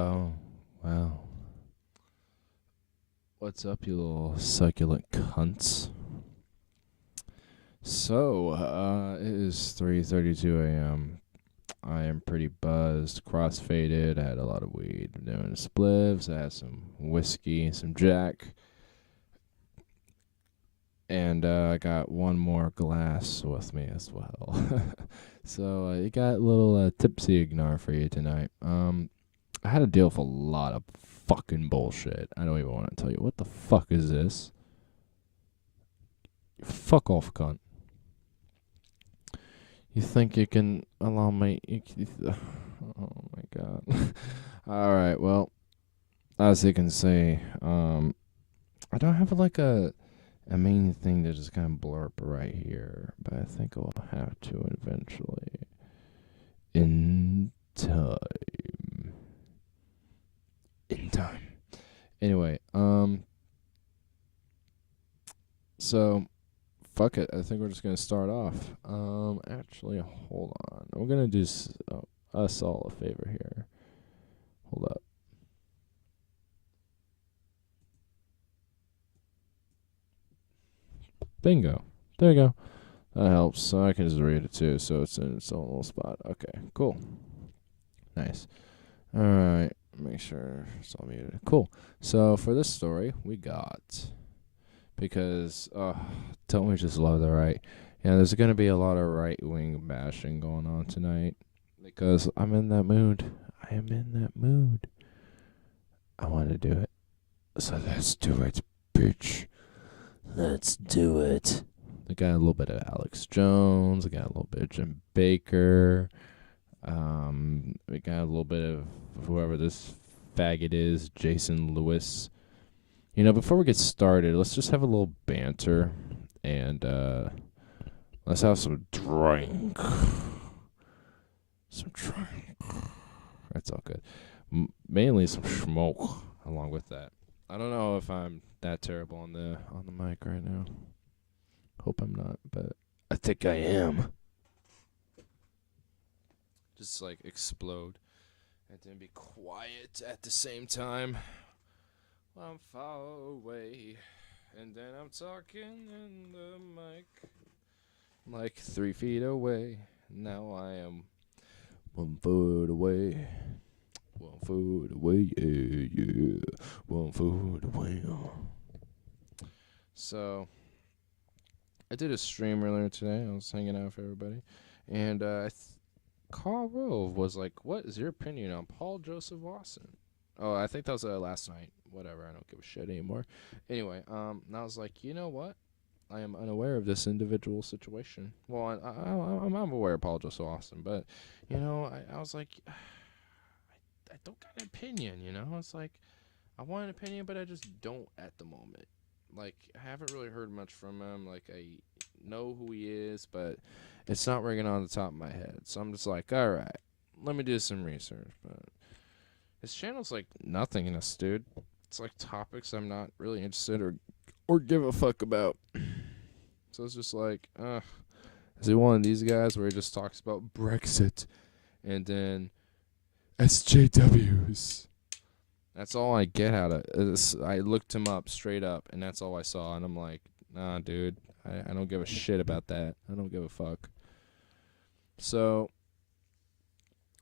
Oh, wow. What's up, you little succulent cunts? So, it is 3:32 a.m. I am pretty buzzed, crossfaded. I had a lot of weed, doing spliffs. I had some whiskey, some Jack, and I got one more glass with me as well. So, you got a little tipsy Ignar for you tonight. I had to deal with a lot of fucking bullshit. I don't even want to tell you. What the fuck is this? Fuck off, cunt. You think you can allow me? Oh my god. All right. Well, as you can see, I don't have like a main thing to just kind of blurb right here, but I think I'll have to eventually. In time. In time. Anyway, so fuck it. I think we're just gonna start off. Actually, hold on. We're gonna do us all a favor here. Hold up. Bingo. There you go. That helps. So I can just read it too. So it's in its own little spot. Okay. Cool. Nice. All right. Make sure it's all muted. Cool. So for this story, we got because don't we just love the right? Yeah, there's gonna be a lot of right wing bashing going on tonight because I'm in that mood. I am in that mood. I want to do it. So let's do it, bitch. Let's do it. I got a little bit of Alex Jones. I got a little bit of Jim Baker. We got a little bit of whoever this faggot is, Jason Lewis. You know, before we get started, let's just have a little banter and let's have some drink. Some drink. That's all good. Mainly some smoke along with that. I don't know if I'm that terrible on the mic right now. Hope I'm not, but I think I am. Just like explode and then be quiet at the same time. I'm far away, and then I'm talking in the mic like 3 feet away. Now I am 1 foot away. 1 foot away, yeah, yeah. 1 foot away. So, I did a stream earlier today. I was hanging out with everybody, and Carl Rove was like, "What is your opinion on Paul Joseph Watson?" Oh, I think that was last night. Whatever, I don't give a shit anymore. Anyway, and I was like, you know what? I am unaware of this individual situation. Well, I'm aware of Paul Joseph Watson, but you know, I was like, I don't got an opinion. You know, it's like I want an opinion, but I just don't at the moment. Like, I haven't really heard much from him. Like, I know who he is, but it's not ringing on the top of my head. So I'm just like, all right, let me do some research. But his channel's like nothingness, dude. It's like topics I'm not really interested or give a fuck about. So it's just like, is he one of these guys where he just talks about Brexit and then SJWs? That's all I get out of it. I looked him up straight up, and that's all I saw. And I'm like, nah, dude, I don't give a shit about that. I don't give a fuck. So,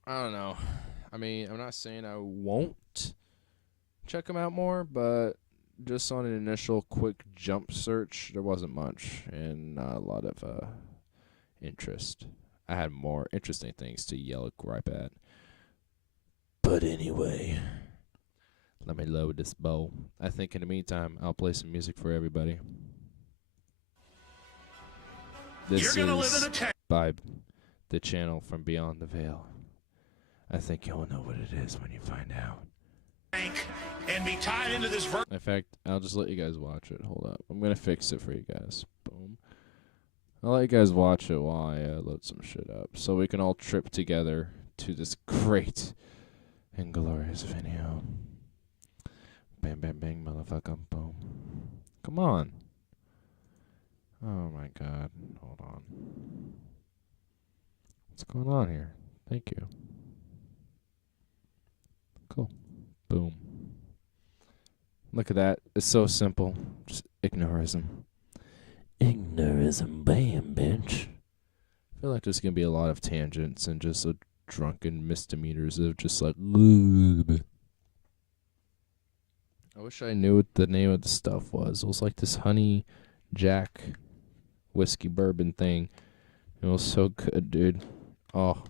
I don't know. I mean, I'm not saying I won't check him out more, but just on an initial quick jump search, there wasn't much and not a lot of interest. I had more interesting things to yell and gripe at. But anyway, let me load this bowl. I think in the meantime, I'll play some music for everybody. This is by the channel from Beyond the Veil. I think you'll know what it is when you find out. And be tied into this in fact, I'll just let you guys watch it. Hold up. I'm going to fix it for you guys. Boom. I'll let you guys watch it while I load some shit up so we can all trip together to this great and glorious video. Bang, bang, bang, motherfucker. Boom. Come on. Oh, my God. Hold on. What's going on here? Thank you. Cool. Look at that. It's so simple. Just Ignarism. Ignarism, bam, bitch. I feel like there's going to be a lot of tangents and just a drunken misdemeanors of just like, ugh. I wish I knew what the name of the stuff was. It was like this honey jack whiskey bourbon thing. It was so good, dude. Oh.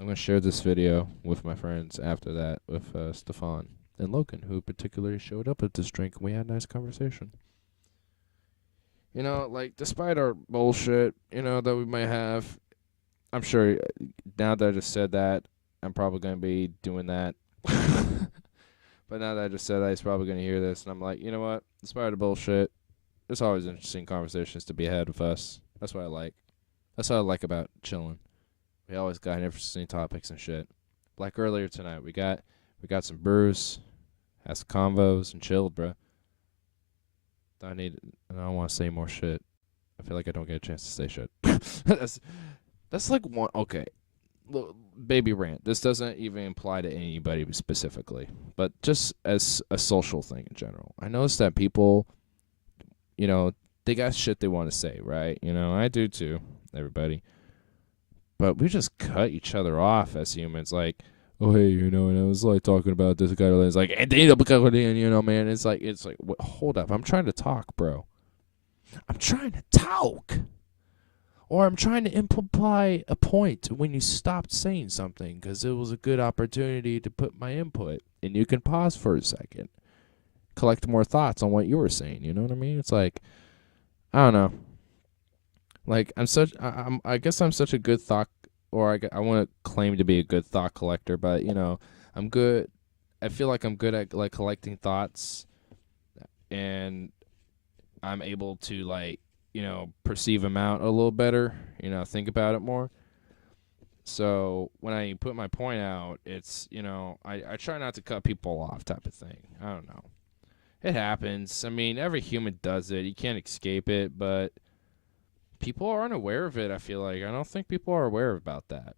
I'm going to share this video with my friends after that with Stefan and Logan, who particularly showed up at this drink, and we had a nice conversation. You know, like, despite our bullshit, you know, that we might have, I'm sure now that I just said that, I'm probably going to be doing that. But now that I just said that, he's probably going to hear this, and I'm like, you know what? Despite the bullshit, there's always interesting conversations to be had with us. That's what I like. That's what I like about chilling. We always got interesting topics and shit. Like earlier tonight, we got some brews, had some convos, and chilled, bruh. I don't want to say more shit. I feel like I don't get a chance to say shit. that's like one. Okay, look, baby rant. This doesn't even apply to anybody specifically, but just as a social thing in general. I noticed that people, you know, they got shit they want to say, right? You know, I do too. Everybody. But we just cut each other off as humans, like, oh, hey, you know, and I was like talking about this guy, it's like, you know, man, it's like, hold up, I'm trying to talk, bro. I'm trying to talk. Or I'm trying to imply a point when you stopped saying something, because it was a good opportunity to put my input, and you can pause for a second, collect more thoughts on what you were saying, you know what I mean? It's like, I don't know. Like, I guess I'm such a good thought, or I want to claim to be a good thought collector, but, you know, I'm good. I feel like I'm good at, like, collecting thoughts, and I'm able to, like, you know, perceive them out a little better, you know, think about it more. So when I put my point out, it's, you know, I try not to cut people off type of thing. I don't know. It happens. I mean, every human does it. You can't escape it, but people aren't aware of it, I feel like. I don't think people are aware about that.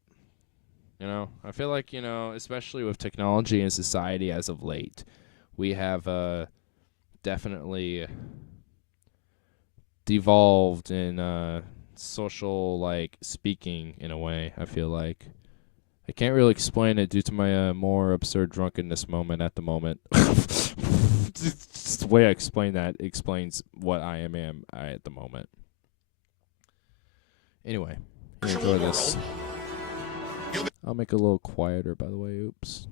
You know, I feel like, you know, especially with technology and society as of late, we have definitely devolved in social, like, speaking in a way, I feel like. I can't really explain it due to my more absurd drunkenness moment at the moment. Just the way I explain that explains what I am at the moment. Anyway, enjoy this. I'll make it a little quieter, by the way. Oops.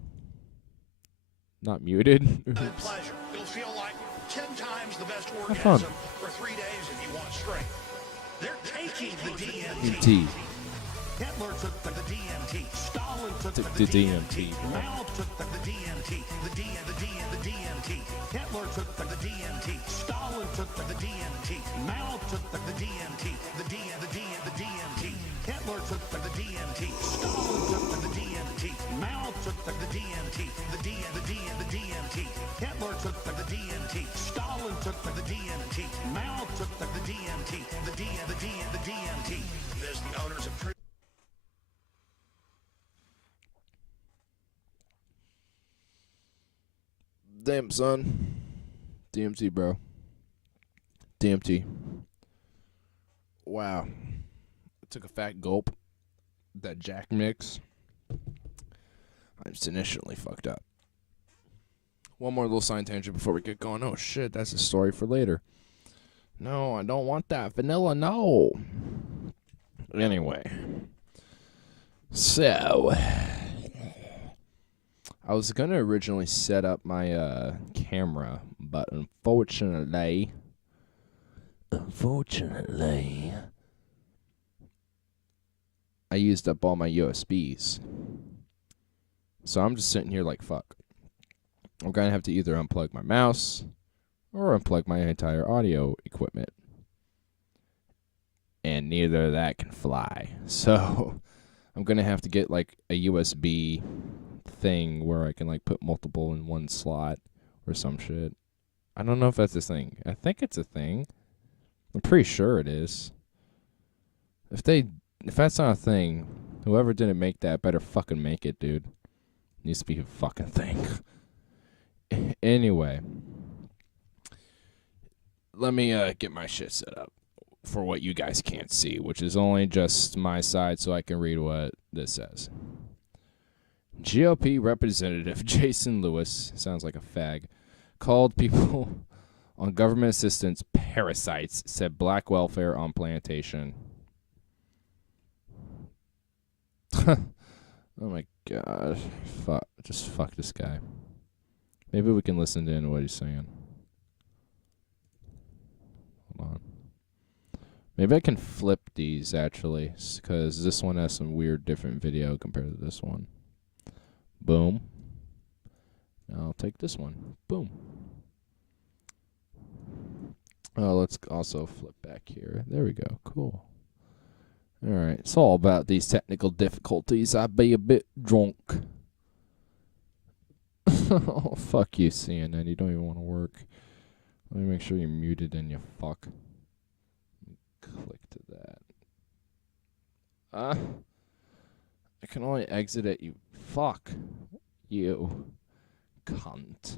Not muted. Oops. You'll feel like 10 times the best orgasm for 3 days if you want straight. They're taking the DMT. Hitler took the DMT. Stalin took the DMT. Mao took the DMT. The DMT. Hitler took the DMT. Stalin took the DMT. Mao took the DMT. The DMT. Hitler took the DMT. Stalin took the DMT. Mao took the DMT. The DMT. Hitler took the DMT. Stalin took the DMT. Mao took the DMT. The DMT. There's the owners of. Damn, son. DMT, bro. DMT. Wow. I took a fat gulp. That Jack mix. I'm just initially fucked up. One more little side tangent before we get going. Oh, shit, that's a story for later. No, I don't want that. Vanilla, no. Anyway. So, I was going to originally set up my camera, but unfortunately, I used up all my USBs. So I'm just sitting here like, fuck. I'm going to have to either unplug my mouse or unplug my entire audio equipment. And neither of that can fly. So I'm going to have to get like a USB thing where I can like put multiple in one slot or some shit. I don't know if that's a thing. I think it's a thing. I'm pretty sure it is. If that's not a thing, whoever didn't make that better fucking make it, dude. It needs to be a fucking thing. Anyway, let me get my shit set up for what you guys can't see, which is only just my side so I can read what this says. GOP Representative Jason Lewis, sounds like a fag, called people on government assistance parasites, said black welfare on plantation. Oh my god. Fuck this guy. Maybe we can listen to what he's saying. Hold on. Maybe I can flip these, actually, because this one has some weird different video compared to this one. Boom. Now I'll take this one. Boom. Oh, let's also flip back here. There we go. Cool. Alright, it's all about these technical difficulties. I be a bit drunk. Oh, fuck you, CNN. You don't even want to work. Let me make sure you're muted and you fuck. Click to that. I can only exit it, you fuck. You cunt.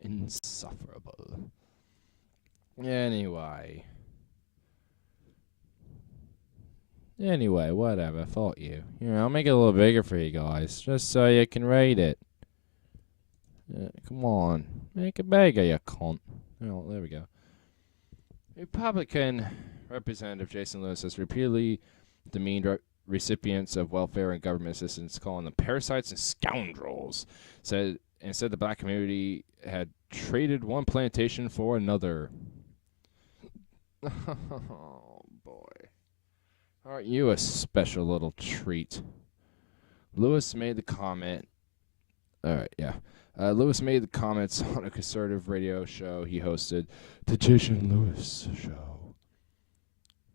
Insufferable. Anyway, whatever. Fuck you. Here, I'll make it a little bigger for you guys, just so you can read it. Come on. Make it bigger, you cunt. Oh, there we go. Republican Representative Jason Lewis has repeatedly demeaned recipients of welfare and government assistance, calling them parasites and scoundrels. Said the black community had traded one plantation for another. Oh, boy. Aren't you a special little treat? Lewis made the comment. Alright, yeah. Lewis made the comments on a conservative radio show he hosted, The Jason Lewis Show.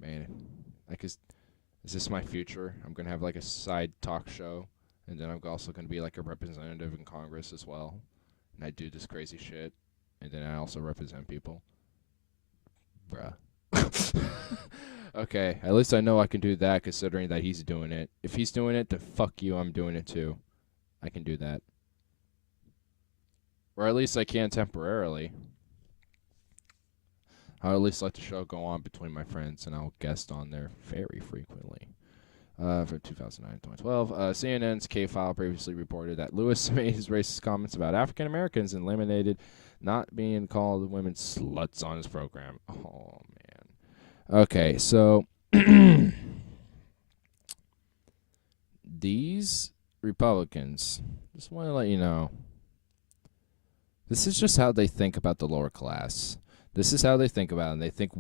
Man, like, is this my future? I'm going to have, like, a side talk show, and then I'm also going to be, like, a representative in Congress as well. And I do this crazy shit, and then I also represent people. Bruh. Okay, at least I know I can do that, considering that he's doing it. If he's doing it, then fuck you, I'm doing it too. I can do that. Or at least I can temporarily. I'll at least let the show go on between my friends, and I'll guest on there very frequently. For 2009-2012, CNN's K-File previously reported that Lewis made his racist comments about African Americans and eliminated not being called women sluts on his program. Oh, man. Okay, so these Republicans, just want to let you know, this is just how they think about the lower class. This is how they think about it. And they think,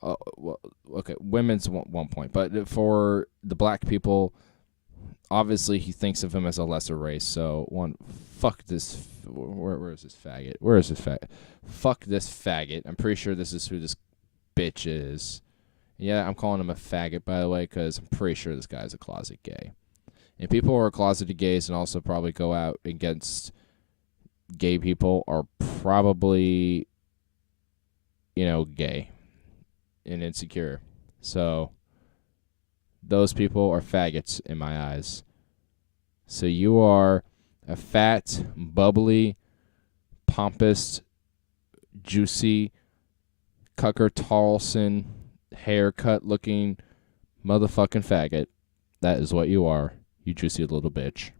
well, okay, women's one point. But for the black people, obviously he thinks of them as a lesser race. So, fuck this. Where is this faggot? Where is this faggot? Fuck this faggot. I'm pretty sure this is who this bitch is. Yeah, I'm calling him a faggot, by the way, because I'm pretty sure this guy's a closet gay. And people who are closeted gays and also probably go out against gay people are probably, gay and insecure. So those people are faggots in my eyes. So you are a fat, bubbly, pompous, juicy, Tucker Carlson haircut looking motherfucking faggot. That is what you are, you juicy little bitch.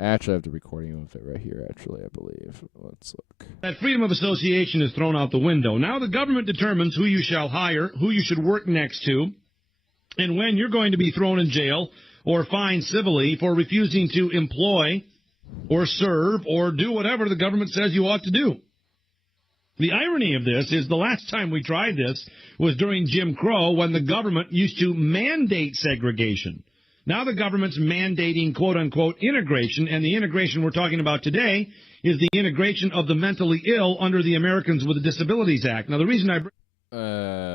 Actually, I have the recording of it right here, actually, I believe. Let's look. That freedom of association is thrown out the window. Now the government determines who you shall hire, who you should work next to, and when you're going to be thrown in jail or fined civilly for refusing to employ or serve or do whatever the government says you ought to do. The irony of this is the last time we tried this was during Jim Crow, when the government used to mandate segregation. Now the government's mandating, quote-unquote, integration, and the integration we're talking about today is the integration of the mentally ill under the Americans with Disabilities Act. Now, the reason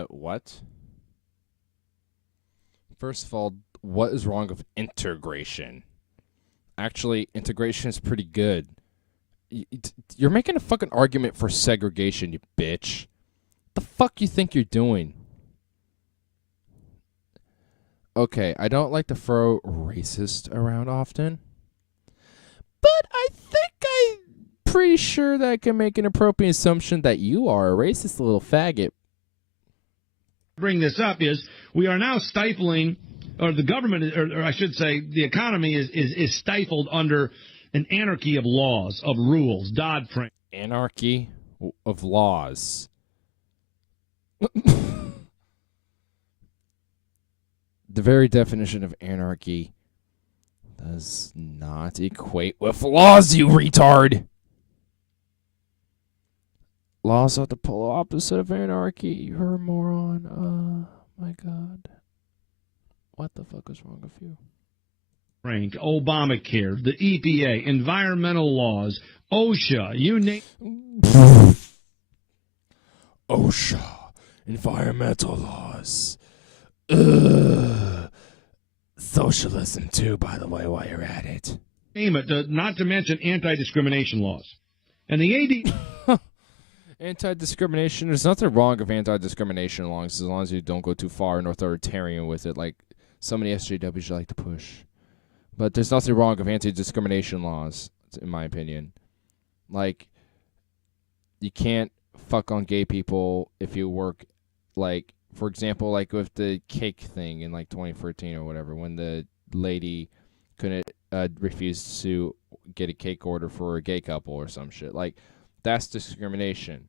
what? First of all, what is wrong with integration? Actually, integration is pretty good. You're making a fucking argument for segregation, you bitch. The fuck you think you're doing? Okay, I don't like to throw racist around often, but I think pretty sure that I can make an appropriate assumption that you are a racist little faggot. Bring this up is we are now stifling, or the government, or I should say the economy is stifled under an anarchy of laws, of rules, Dodd-Frank. Anarchy of laws. The very definition of anarchy does not equate with laws, you retard. Laws are the polar opposite of anarchy. You're a moron. My God. What the fuck is wrong with you? Frank, Obamacare, the EPA, environmental laws, OSHA, you name. OSHA, environmental laws. Socialism too, by the way, while you're at it. Name it, not to mention anti-discrimination laws. And the AD... Anti-discrimination, there's nothing wrong with anti-discrimination laws as long as you don't go too far and authoritarian with it, like some of the SJWs like to push. But there's nothing wrong with anti-discrimination laws, in my opinion. Like, you can't fuck on gay people if you work, like, for example, like with the cake thing in, like, 2014 or whatever, when the lady couldn't refuse to get a cake order for a gay couple or some shit. Like, that's discrimination.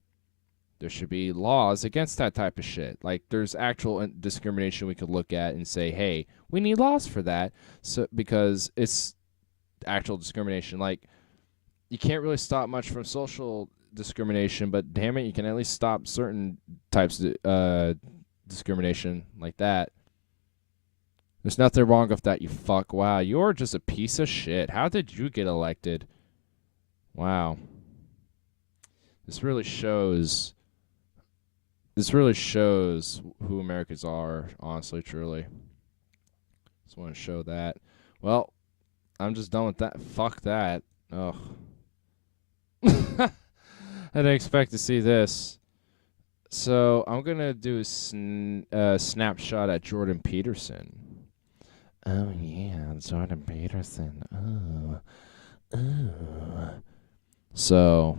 There should be laws against that type of shit. Like, there's actual discrimination we could look at and say, hey, we need laws for that, so because it's actual discrimination. Like, you can't really stop much from social discrimination, but damn it, you can at least stop certain types of discrimination like that. There's nothing wrong with that, you fuck. Wow, you're just a piece of shit. How did you get elected? Wow. This really shows who Americans are, honestly, truly. Just want to show that. Well, I'm just done with that. Fuck that. Ugh. I didn't expect to see this. So, I'm going to do a snapshot at Jordan Peterson. Oh, yeah, Jordan Peterson. Oh. So...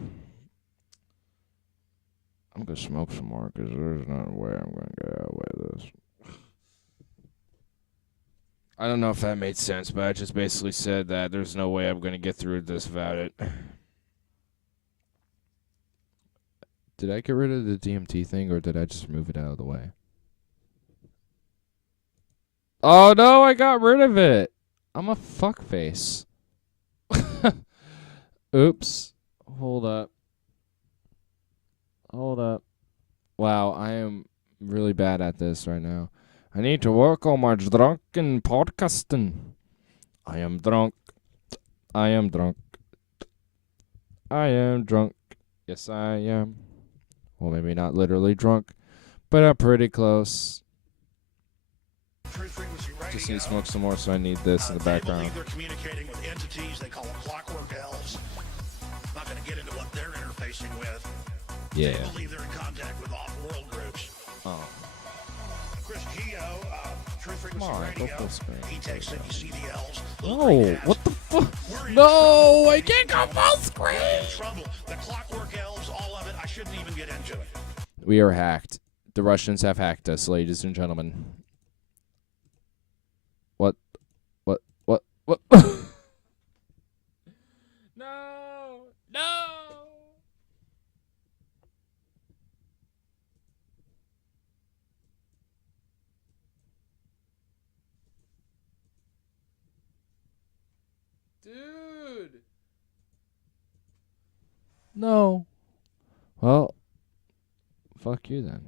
I'm going to smoke some more because there's no way I'm going to get out with this. I don't know if that made sense, but I just basically said that there's no way I'm going to get through this without it. Did I get rid of the DMT thing, or did I just move it out of the way? Oh, no, I got rid of it. I'm a fuckface. Oops. Hold up. Hold up. Wow, I am really bad at this right now. I need to work on my drunken podcasting. I am drunk. I am drunk. I am drunk. Yes, I am. Well, maybe not literally drunk, but I'm pretty close. Just need to smoke some more, so I need this in the background. They're communicating with entities they call clockwork elves. Not going to get into what they're interfacing with. Yeah. They believe they're in contact with off-world groups. Oh. Chris Geo, True Frequency Radio, he takes it, you see the elves. No, what the fuck? No, I can't go full screen. We're in trouble. The clockwork elves, all of it, I shouldn't even get into it. We are hacked. The Russians have hacked us, ladies and gentlemen. What? No! Dude! No. Well, fuck you then.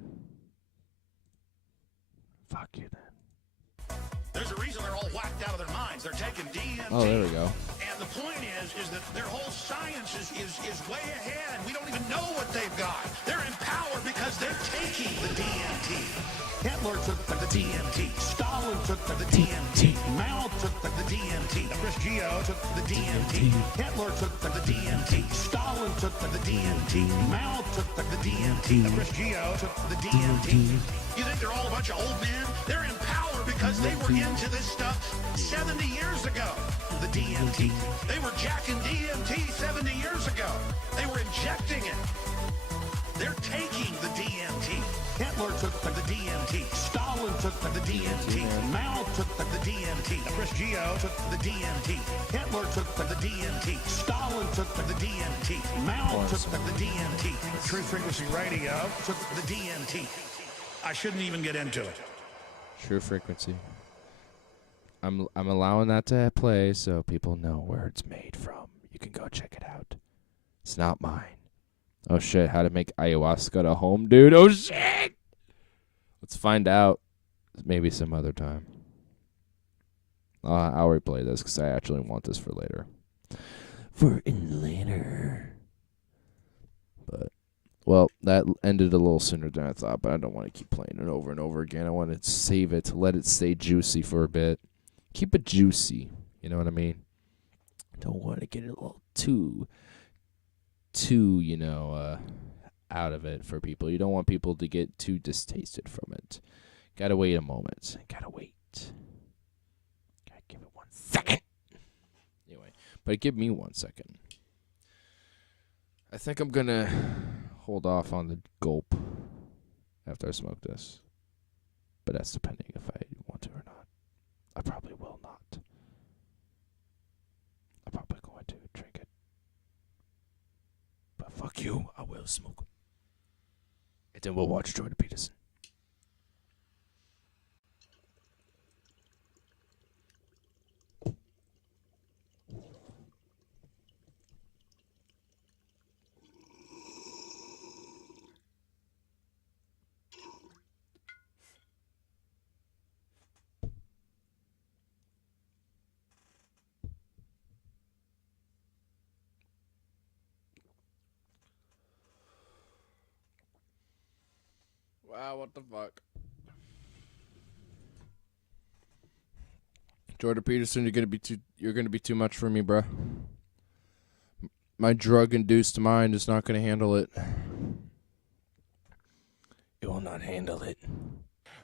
Fuck you then. There's a reason they're all whacked out of their minds. They're taking DMT. Oh, there we go. And the point is that their whole science is way ahead. We don't even know what they've got. They're in power because they're taking the DMT. Hitler took the DMT. Stalin took the DMT. Mao took the DMT. Chris Geo took the DMT. Hitler took the DMT. Stalin took the DMT. Mao took the DMT. Chris Geo took the DMT. You think they're all a bunch of old men? They're in power because they were into this stuff 70 years ago. The DMT. They were jacking DMT 70 years ago. They were injecting it. They're taking the DMT. Hitler took the DMT. Stalin took the DMT. Mao took the DMT. Chris Geo took the DMT. Hitler took the DMT. Stalin took the DMT. Mao took the DMT. True Frequency Radio took the DMT. I shouldn't even get into it. True Frequency. I'm allowing that to play so people know where it's made from. You can go check it out. It's not mine. Oh shit, how to make ayahuasca at home, dude. Oh shit! Let's find out maybe some other time. I'll replay this because I actually want this for later. But, well, that ended a little sooner than I thought, but I don't want to keep playing it over and over again. I want to save it, let it stay juicy for a bit. Keep it juicy, you know what I mean? Don't want to get it a little too, out of it for people. You don't want people to get too distasted from it. Gotta wait a moment. Gotta wait. Gotta give it 1 second. Anyway, but give me 1 second. I think I'm gonna hold off on the gulp after I smoke this. But that's depending if I want to or not. I probably will not. I'm probably going to drink it. But fuck you, I will smoke. And then we'll watch Jordan Peterson. Wow, what the fuck? Jordan Peterson, you're gonna be too much for me, bruh. My drug-induced mind is not gonna handle it. It will not handle it.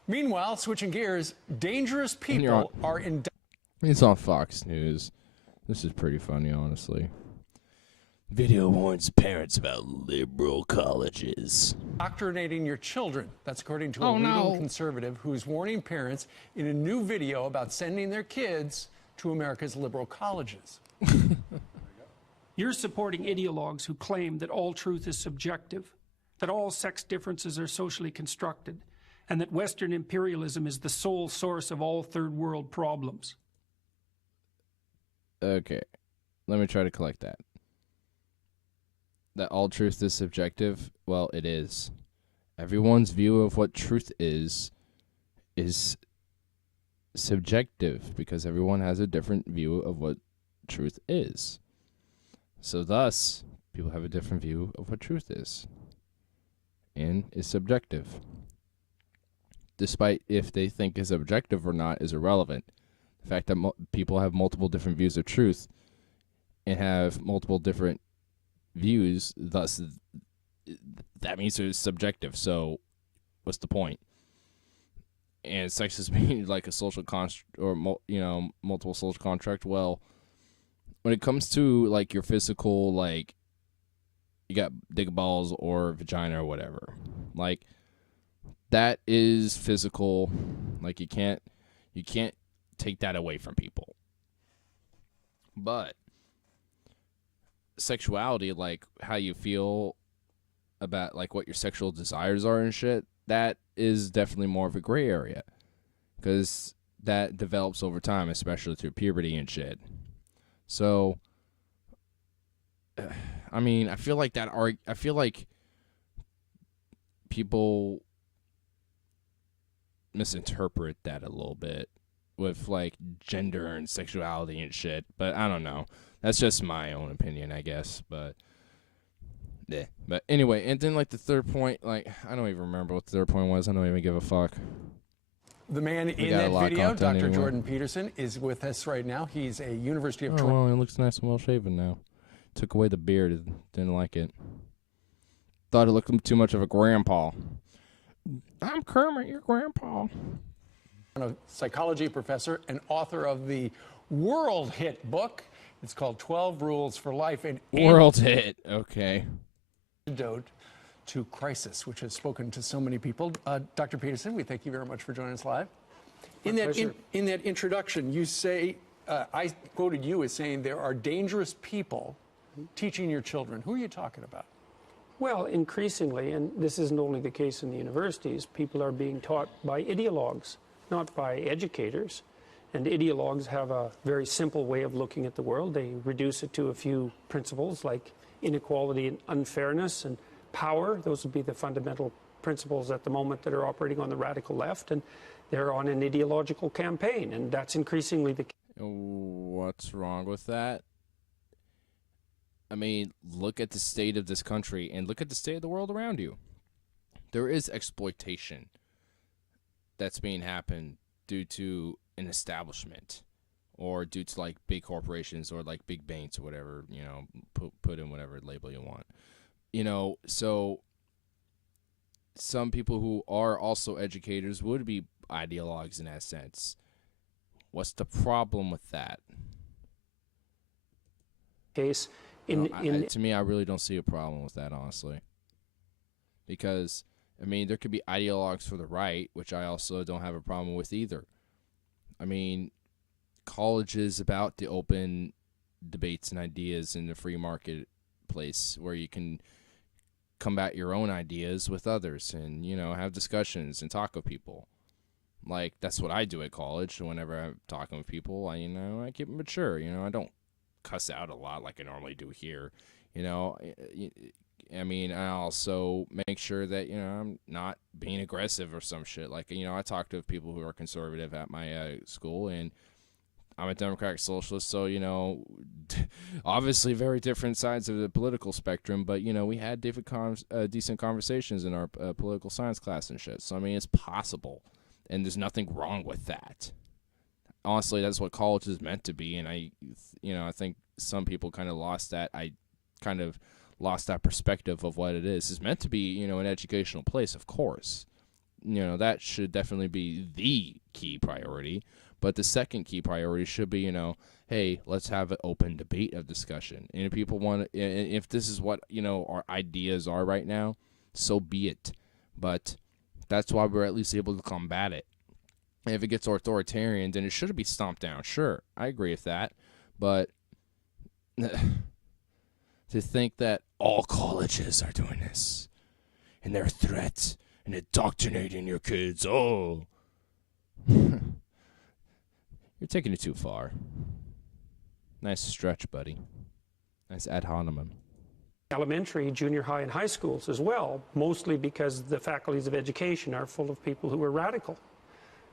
Meanwhile, switching gears, dangerous people are in. It's on Fox News. This is pretty funny, honestly. Video warns parents about liberal colleges. Indoctrinating your children. That's according to a leading conservative who's warning parents in a new video about sending their kids to America's liberal colleges. You're supporting ideologues who claim that all truth is subjective, that all sex differences are socially constructed, and that Western imperialism is the sole source of all third world problems. Okay, let me try to collect that. That all truth is subjective? Well, it is. Everyone's view of what truth is subjective because everyone has a different view of what truth is. So thus, people have a different view of what truth is. And is subjective. Despite if they think is objective or not is irrelevant. The fact that people have multiple different views of truth and have multiple different views, thus that means it's subjective. So what's the point? And sex is being like a social construct or multiple social contract. Well, when it comes to like your physical, like you got dick balls or vagina or whatever, like that is physical. Like you can't take that away from people. But sexuality, like how you feel about like what your sexual desires are and shit, that is definitely more of a gray area because that develops over time, especially through puberty and shit. So I mean, I feel like people misinterpret that a little bit with like gender and sexuality and shit, but I don't know. That's just my own opinion, I guess, but yeah. But anyway, and then like the third point, like I don't even remember what the third point was. I don't even give a fuck. The man in that video, Dr. Jordan Peterson, is with us right now. He's a University of Toronto. Well, he looks nice and well shaven now. Took away the beard, didn't like it. Thought it looked too much of a grandpa. I'm Kermit, your grandpa. A psychology professor and author of the world hit book. It's called 12 Rules for Life, an World hit. Okay. antidote to crisis, which has spoken to so many people. Dr. Peterson, we thank you very much for joining us live. In that introduction, you say, I quoted you as saying there are dangerous people teaching your children. Who are you talking about? Well, increasingly, and this isn't only the case in the universities, people are being taught by ideologues, not by educators. And ideologues have a very simple way of looking at the world. They reduce it to a few principles like inequality and unfairness and power. Those would be the fundamental principles at the moment that are operating on the radical left. And they're on an ideological campaign, and that's increasingly the case. What's wrong with that? I mean, look at the state of this country and look at the state of the world around you. There is exploitation that's being happened due to an establishment or due to like big corporations or like big banks or whatever, you know, put in whatever label you want. You know, so some people who are also educators would be ideologues in that sense. What's the problem with that? Case to me, I really don't see a problem with that, honestly. Because, I mean, there could be ideologues for the right, which I also don't have a problem with either. I mean, college is about the open debates and ideas in the free market place where you can combat your own ideas with others and, you know, have discussions and talk with people. Like, that's what I do at college. Whenever I'm talking with people, I keep it mature. You know, I don't cuss out a lot like I normally do here. You know, I mean, I also make sure that, you know, I'm not being aggressive or some shit. Like, you know, I talk to people who are conservative at my school, and I'm a Democratic Socialist, so, you know, obviously very different sides of the political spectrum, but, you know, we had decent conversations in our political science class and shit. So, I mean, it's possible, and there's nothing wrong with that. Honestly, that's what college is meant to be, and I think some people kind of lost that. I kind of lost that perspective of what it is. It's meant to be, you know, an educational place, of course. You know, that should definitely be the key priority. But the second key priority should be, you know, hey, let's have an open debate of discussion. And if people want to, if this is what, you know, our ideas are right now, so be it. But that's why we're at least able to combat it. And if it gets authoritarian, then it should be stomped down. Sure, I agree with that. But to think that all colleges are doing this and they're a threat and indoctrinating your kids, you're taking it too far. Nice stretch, buddy. Nice ad hominem. Elementary, junior high, and high schools as well, mostly because the faculties of education are full of people who are radical.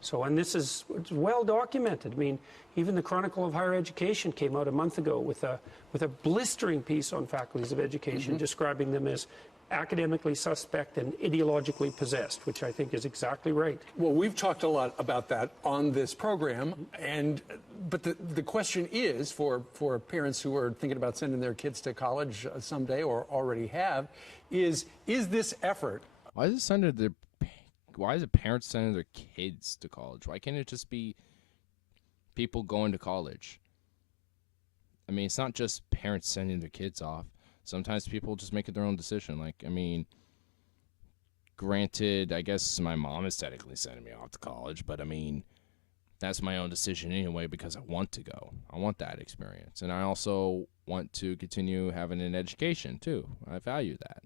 So, and this is well documented. I mean, even the Chronicle of Higher Education came out a month ago with a blistering piece on faculties of education, describing them as academically suspect and ideologically possessed, which I think is exactly right. Well, we've talked a lot about that on this program, but the question is for parents who are thinking about sending their kids to college someday or already have, is this effort? Why is it parents sending their kids to college? Why can't it just be people going to college? I mean, it's not just parents sending their kids off. Sometimes people just make it their own decision. Like, I mean, granted, I guess my mom is technically sending me off to college, but I mean, that's my own decision anyway because I want to go. I want that experience. And I also want to continue having an education, too. I value that.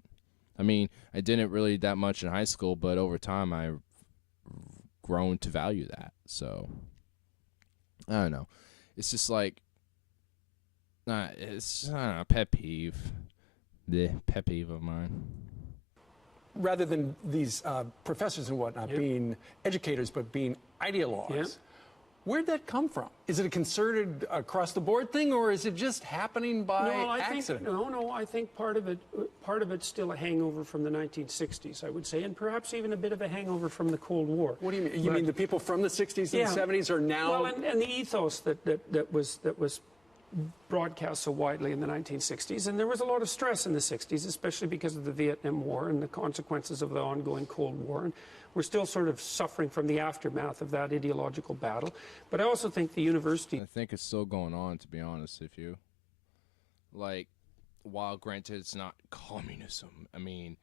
I mean, I didn't really that much in high school, but over time I've grown to value that. So, I don't know. It's just like, it's a pet peeve. The pet peeve of mine. Rather than these professors and whatnot being educators, but being ideologues, where'd that come from? Is it a concerted across-the-board thing, or is it just happening by accident? I think part of it's still a hangover from the 1960s, I would say, and perhaps even a bit of a hangover from the Cold War. What do you mean? You mean the people from the 60s and 70s are now... Well, and the ethos that was broadcast so widely in the 1960s, and there was a lot of stress in the 60s, especially because of the Vietnam War and the consequences of the ongoing Cold War. And we're still sort of suffering from the aftermath of that ideological battle. But I also think the university... I think it's still going on, to be honest with you. Like, while granted it's not communism, I mean,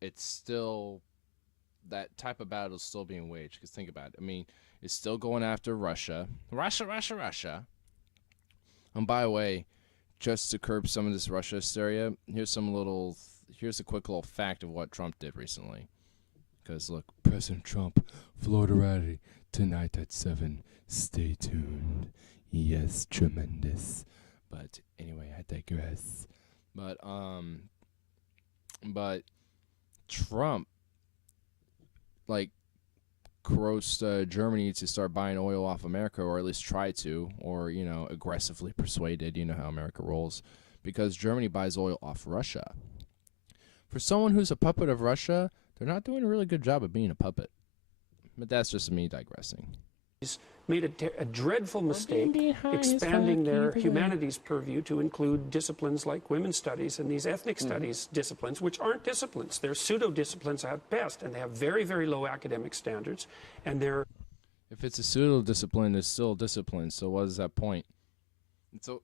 it's still... that type of battle is still being waged. Because think about it. I mean, it's still going after Russia. Russia. And by the way, just to curb some of this Russia hysteria, here's a quick little fact of what Trump did recently. Because look, President Trump, Florida rally tonight at 7. Stay tuned. Yes, tremendous. But anyway, I digress. But Trump, like, coerced Germany to start buying oil off America, or at least try to, or, you know, aggressively persuaded, you know how America rolls, because Germany buys oil off Russia. For someone who's a puppet of Russia, they're not doing a really good job of being a puppet. But that's just me digressing. Made a dreadful mistake expanding their humanities purview to include disciplines like women's studies and these ethnic studies disciplines, which aren't disciplines. They're pseudo-disciplines at best, and they have very, very low academic standards. And they're... If it's a pseudo-discipline, it's still a discipline, so what is that point? So,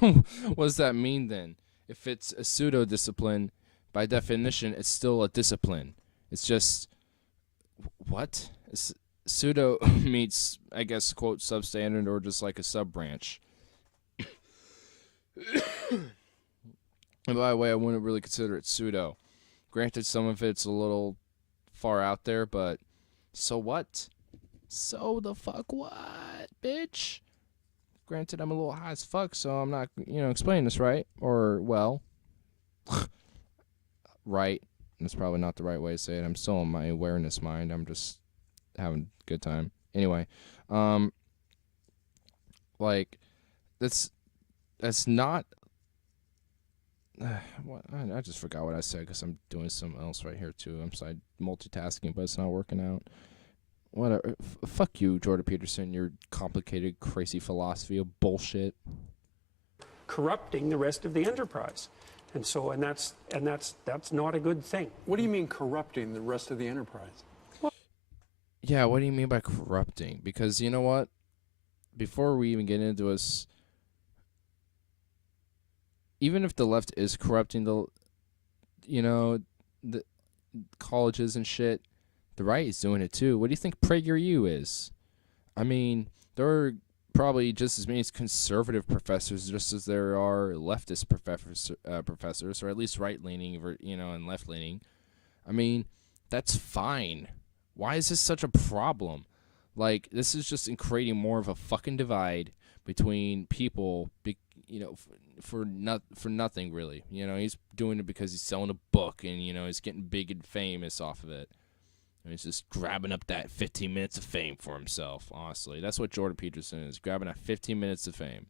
what does that mean then? If it's a pseudo-discipline, by definition, it's still a discipline. It's just... what? Pseudo meets, I guess, quote, substandard, or just like a sub-branch. And by the way, I wouldn't really consider it pseudo. Granted, some of it's a little far out there, but so what? So the fuck what, bitch? Granted, I'm a little high as fuck, so I'm not, you know, explaining this right. Or, well, right. That's probably not the right way to say it. I'm still in my awareness mind. I'm just having a good time. Anyway, like, that's not what I just forgot what I said because I'm doing something else right here too. I'm sorry, multitasking, but it's not working out. Whatever. Fuck you, Jordan Peterson. Your complicated, crazy philosophy of bullshit. Corrupting the rest of the enterprise, and that's not a good thing. What do you mean corrupting the rest of the enterprise? Yeah, what do you mean by corrupting? Because you know what? Before we even get into this, even if the left is corrupting the colleges and shit, the right is doing it too. What do you think PragerU is? I mean, there are probably just as many conservative professors just as there are leftist professors, or at least right-leaning, and left-leaning. I mean, that's fine. Why is this such a problem? Like, this is just creating more of a fucking divide between people, for nothing, really. You know, he's doing it because he's selling a book and, he's getting big and famous off of it. And he's just grabbing up that 15 minutes of fame for himself, honestly. That's what Jordan Peterson is, grabbing that 15 minutes of fame.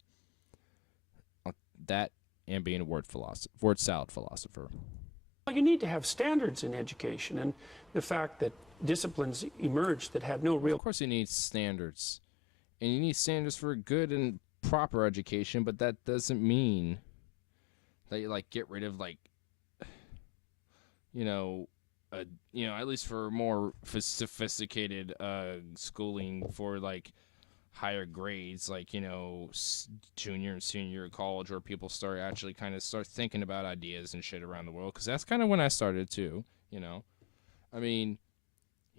That and being a word salad philosopher. Well, you need to have standards in education, and the fact that disciplines emerged that had no real... Of course you need standards. And you need standards for good and proper education, but that doesn't mean that you, get rid of, at least for more sophisticated schooling for, higher grades, junior and senior year of college, where people start thinking about ideas and shit around the world, because that's kind of when I started, too, I mean...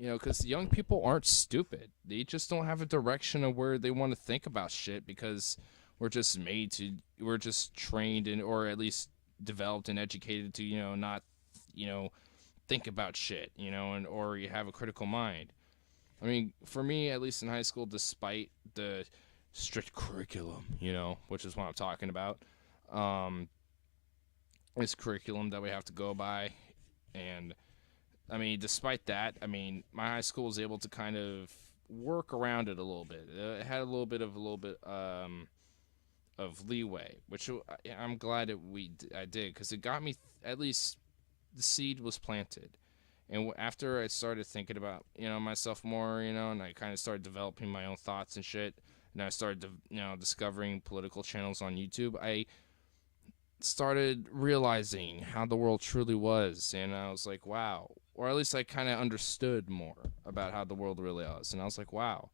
because young people aren't stupid. They just don't have a direction of where they want to think about shit, because we're just trained or at least developed and educated to, not, think about shit, or you have a critical mind. I mean, for me, at least in high school, despite the strict curriculum, which is what I'm talking about, this curriculum that we have to go by, and... I mean, despite that, my high school was able to kind of work around it a little bit. It had a little bit of leeway, which I'm glad I did, because it got me, at least the seed was planted. And after I started thinking about, myself more, and I kind of started developing my own thoughts and shit, and I started, discovering political channels on YouTube, I started realizing how the world truly was, and I was like, wow. Or at least I kind of understood more about how the world really was, and I was like, wow,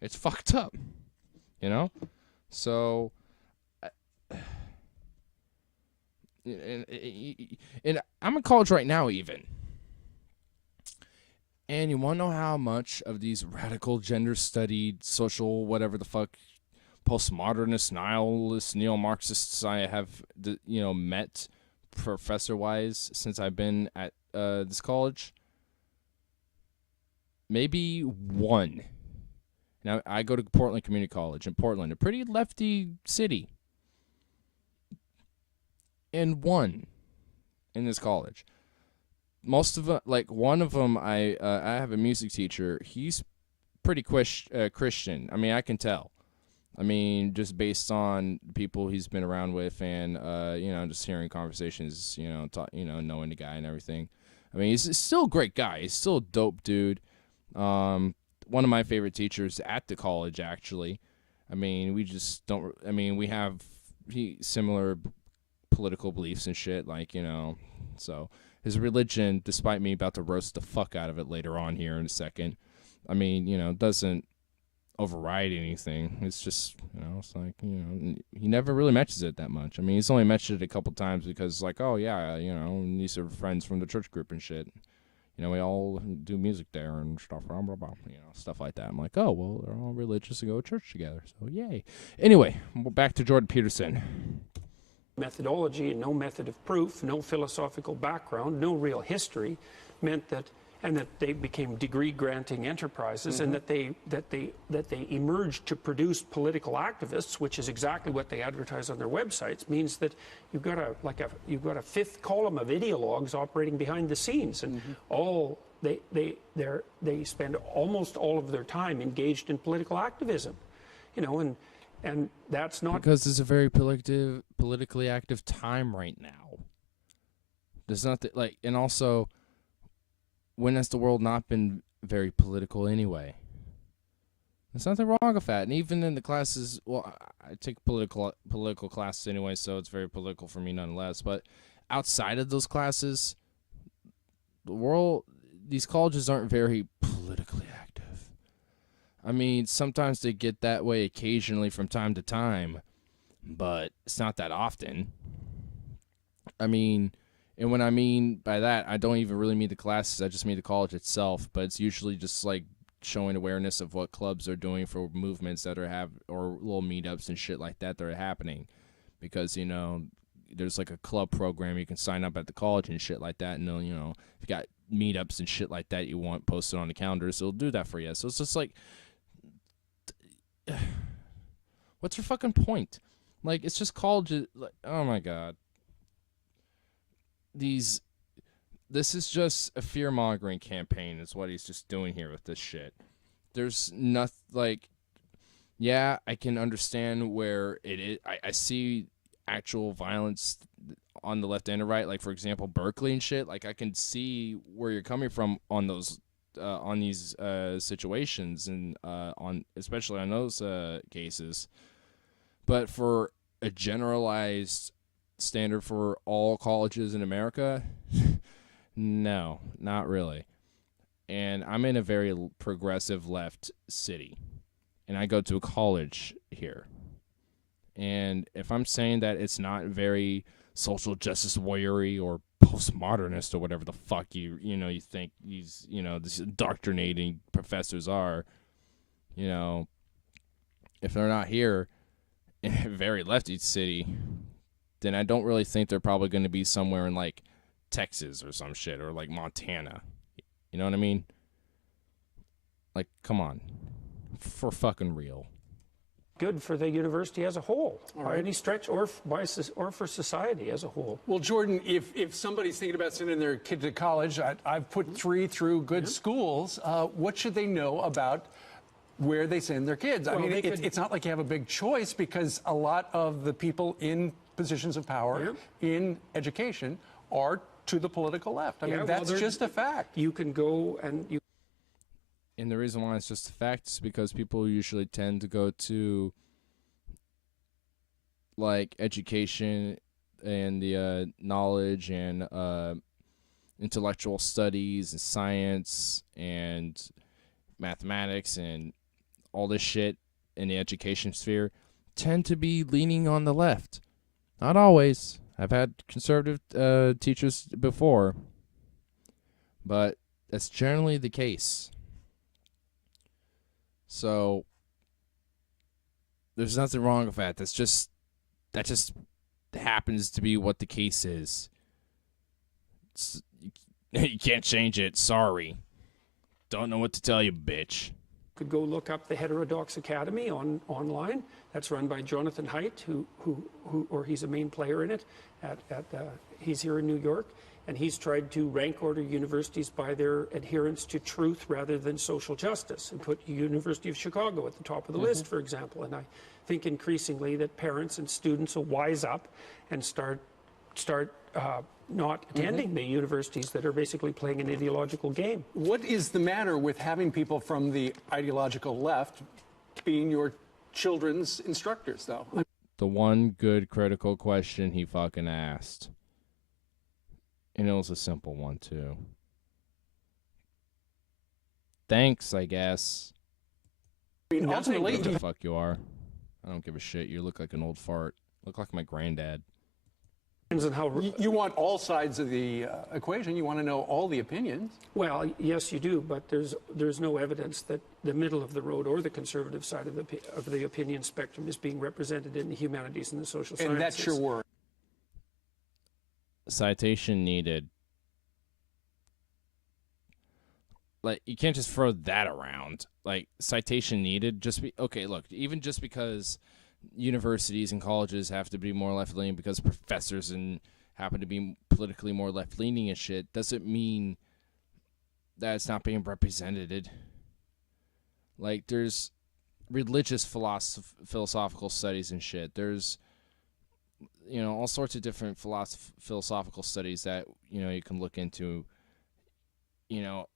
it's fucked up, you know? So, and I'm in college right now, even. And you want to know how much of these radical gender-studied, social, whatever the fuck, postmodernist, nihilist, neo-Marxists I have, met professor-wise since I've been at this college? Maybe one. Now, I go to Portland Community College in Portland, a pretty lefty city. And one in this college. Most of them, like one of them, I have a music teacher. He's pretty Christian. I mean, I can tell. I mean, just based on people he's been around with, and just hearing conversations, knowing the guy and everything. I mean, he's still a great guy. He's still a dope dude. One of my favorite teachers at the college, actually. I mean, we just don't. I mean, we have similar political beliefs and shit, so. His religion, despite me about to roast the fuck out of it later on here in a second, I mean, doesn't override anything. It's just, it's like, he never really mentions it that much. I mean, he's only mentioned it a couple times because, like, oh, yeah, these are friends from the church group and shit. We all do music there and stuff, blah, blah, blah, stuff like that. I'm like, oh, well, they're all religious and go to church together, so yay. Anyway, back to Jordan Peterson. Methodology and no method of proof, no philosophical background, no real history, meant that, and that they became degree-granting enterprises, and that they emerged to produce political activists, which is exactly what they advertise on their websites. Means that you've got a fifth column of ideologues operating behind the scenes, and they spend almost all of their time engaged in political activism, and that's not because it's a very politically active time right now. There's not and also, when has the world not been very political anyway? There's nothing wrong with that. And even in the classes, well, I take political classes anyway, so it's very political for me nonetheless. But outside of those classes, these colleges aren't very politically active. I mean, sometimes they get that way occasionally from time to time, but it's not that often. I mean, and when I mean by that, I don't even really mean the classes, I just mean the college itself, but it's usually just like showing awareness of what clubs are doing for movements that are or little meetups and shit like that are happening. Because, there's like a club program you can sign up at the college and shit like that, and if you got meetups and shit like that you want posted on the calendar, so it'll do that for you. So it's just like, what's your fucking point? Like, it's just colleges. Like, oh my god, this is just a fear-mongering campaign is what he's just doing here with this shit. There's nothing, yeah, I can understand where it is. I see actual violence on the left and the right, like, for example, Berkeley and shit. Like, I can see where you're coming from on those on these situations, and especially on those cases. But for a generalized standard for all colleges in America, no, not really. And I'm in a very progressive left city, and I go to a college here. And if I'm saying that it's not very social justice warrior-y or postmodernist or whatever the fuck you think these these indoctrinating professors are, if they're not here in a very lefty city, then I don't really think they're probably going to be somewhere in like Texas or some shit, or like Montana. You know what I mean? Like, come on, for fucking real. Good for the university as a whole, by any stretch, or for society as a whole. Well, Jordan, if somebody's thinking about sending their kid to college, I've put 3 through good schools. What should they know about where they send their kids? I mean, it's not like you have a big choice, because a lot of the people in positions of power in education are to the political left. I mean, that's just a fact. You can go and And the reason why it's just a fact is because people usually tend to go to like education and the knowledge and intellectual studies and science and mathematics and all this shit in the education sphere tend to be leaning on the left. Not always. I've had conservative teachers before, but that's generally the case. So there's nothing wrong with that. That just happens to be what the case is. You can't change it. Sorry. Don't know what to tell you, bitch. Could go look up the Heterodox Academy online. That's run by Jonathan Haidt, or he's a main player in it. He's here in New York, and he's tried to rank order universities by their adherence to truth rather than social justice, and put University of Chicago at the top of the list, for example. And I think increasingly that parents and students will wise up and start not attending the universities that are basically playing an ideological game. What is the matter with having people from the ideological left being your children's instructors, though? The one good critical question he fucking asked. And it was a simple one, too. Thanks, I guess. I mean, ultimately, Who the fuck you are. I don't give a shit. You look like an old fart. Look like my granddad. And how you want all sides of the equation. You want to know all the opinions. Well, yes, you do, but there's no evidence that the middle of the road or the conservative side of the opinion spectrum is being represented in the humanities and the social sciences. And that's your word. Citation needed. Like, you can't just throw that around. Like, citation needed. Okay, look, even just because universities and colleges have to be more left-leaning because professors happen to be politically more left-leaning and shit, doesn't mean that it's not being represented. Like, there's religious philosophical studies and shit. There's, all sorts of different philosophical studies that, you can look into,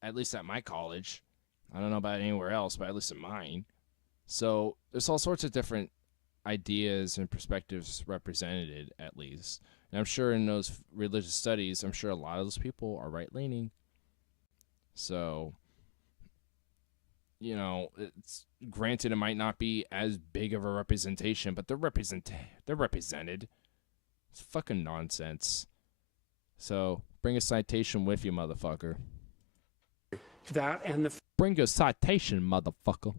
at least at my college. I don't know about anywhere else, but at least at mine. So there's all sorts of different ideas and perspectives represented, at least. And I'm sure in those religious studies, I'm sure a lot of those people are right-leaning. So, it's granted it might not be as big of a representation, but they're represented. It's fucking nonsense. So, bring a citation with you, motherfucker. That and the Bring your citation, motherfucker.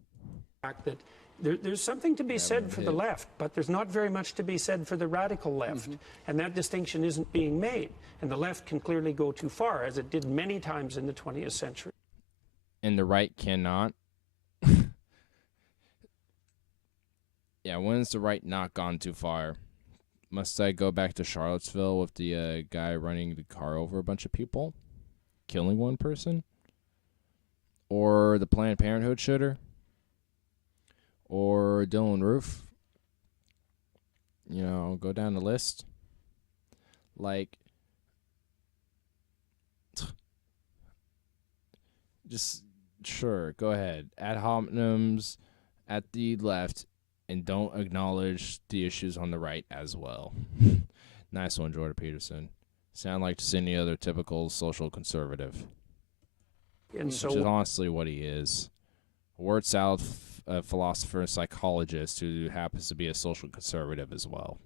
fact that there's something to be said for the left, but there's not very much to be said for the radical left. And that distinction isn't being made. And the left can clearly go too far, as it did many times in the 20th century. And the right cannot. Yeah, when has the right not gone too far? Must I go back to Charlottesville with the guy running the car over a bunch of people? Killing one person? Or the Planned Parenthood shooter? Or Dylan Roof? Go down the list. Like, just, sure, go ahead. Ad hominems at the left, and don't acknowledge the issues on the right as well. Nice one, Jordan Peterson. Sound like just any other typical social conservative. And Which is honestly what he is. A word salad philosopher and psychologist who happens to be a social conservative as well.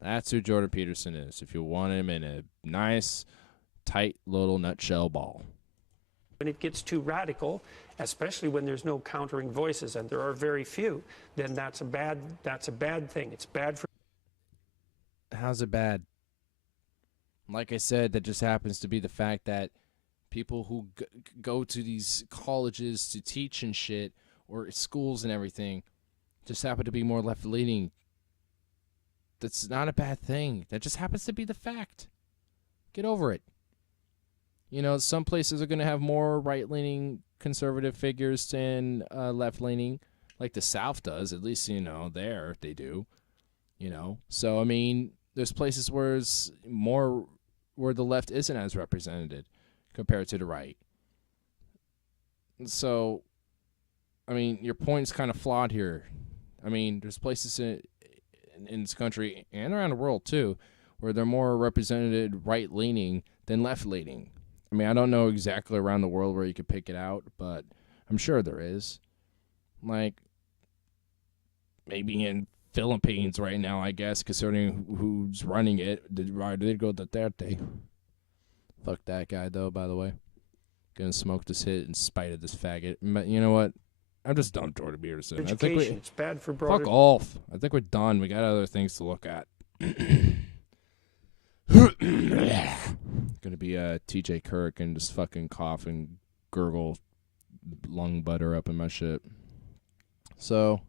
That's who Jordan Peterson is, if you want him in a nice, tight little nutshell ball. when it gets too radical, especially when there's no countering voices, and there are very few, then that's a bad thing. It's bad for... How's it bad? Like I said, that just happens to be the fact that people who go to these colleges to teach and shit, or schools and everything, just happen to be more left-leaning. That's not a bad thing. That just happens to be the fact. Get over it. You know, some places are going to have more right-leaning conservative figures than left-leaning, like the South does. At least, you know, there they do. You know, so I mean, there's places where it's more where the left isn't as represented compared to the right. So, I mean, your point's kind of flawed here. I mean, there's places in this country and around the world, too, where they're more represented right-leaning than left-leaning. I mean, I don't know exactly around the world where you could pick it out, but I'm sure there is. Like, maybe in Philippines right now, I guess, considering who's running it. Rodrigo Duterte. Fuck that guy, though, by the way. Gonna smoke this hit in spite of this faggot. But you know what? I'm just done with Jordan Peterson. Education, it's bad for broader... Fuck off. I think we're done. We got other things to look at. Gonna be TJ Kirk and just fucking cough and gurgle lung butter up in my shit. So,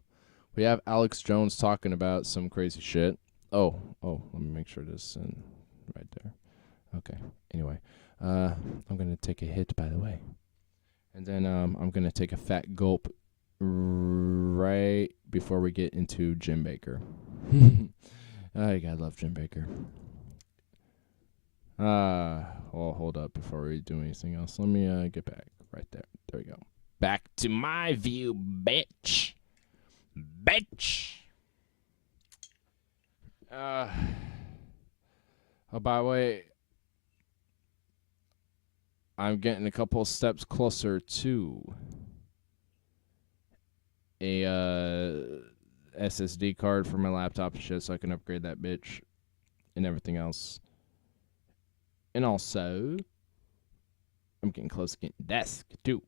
we have Alex Jones talking about some crazy shit. Oh, let me make sure this in right there. Okay. Anyway, I'm gonna take a hit, by the way, and then I'm gonna take a fat gulp right before we get into Jim Baker. I gotta love Jim Baker. Well, hold up before we do anything else. Let me get back right there. There we go. Back to my view, bitch. Oh, by the way, I'm getting a couple steps closer to a SSD card for my laptop and shit, so I can upgrade that bitch and everything else. And also, I'm getting close to getting desk too.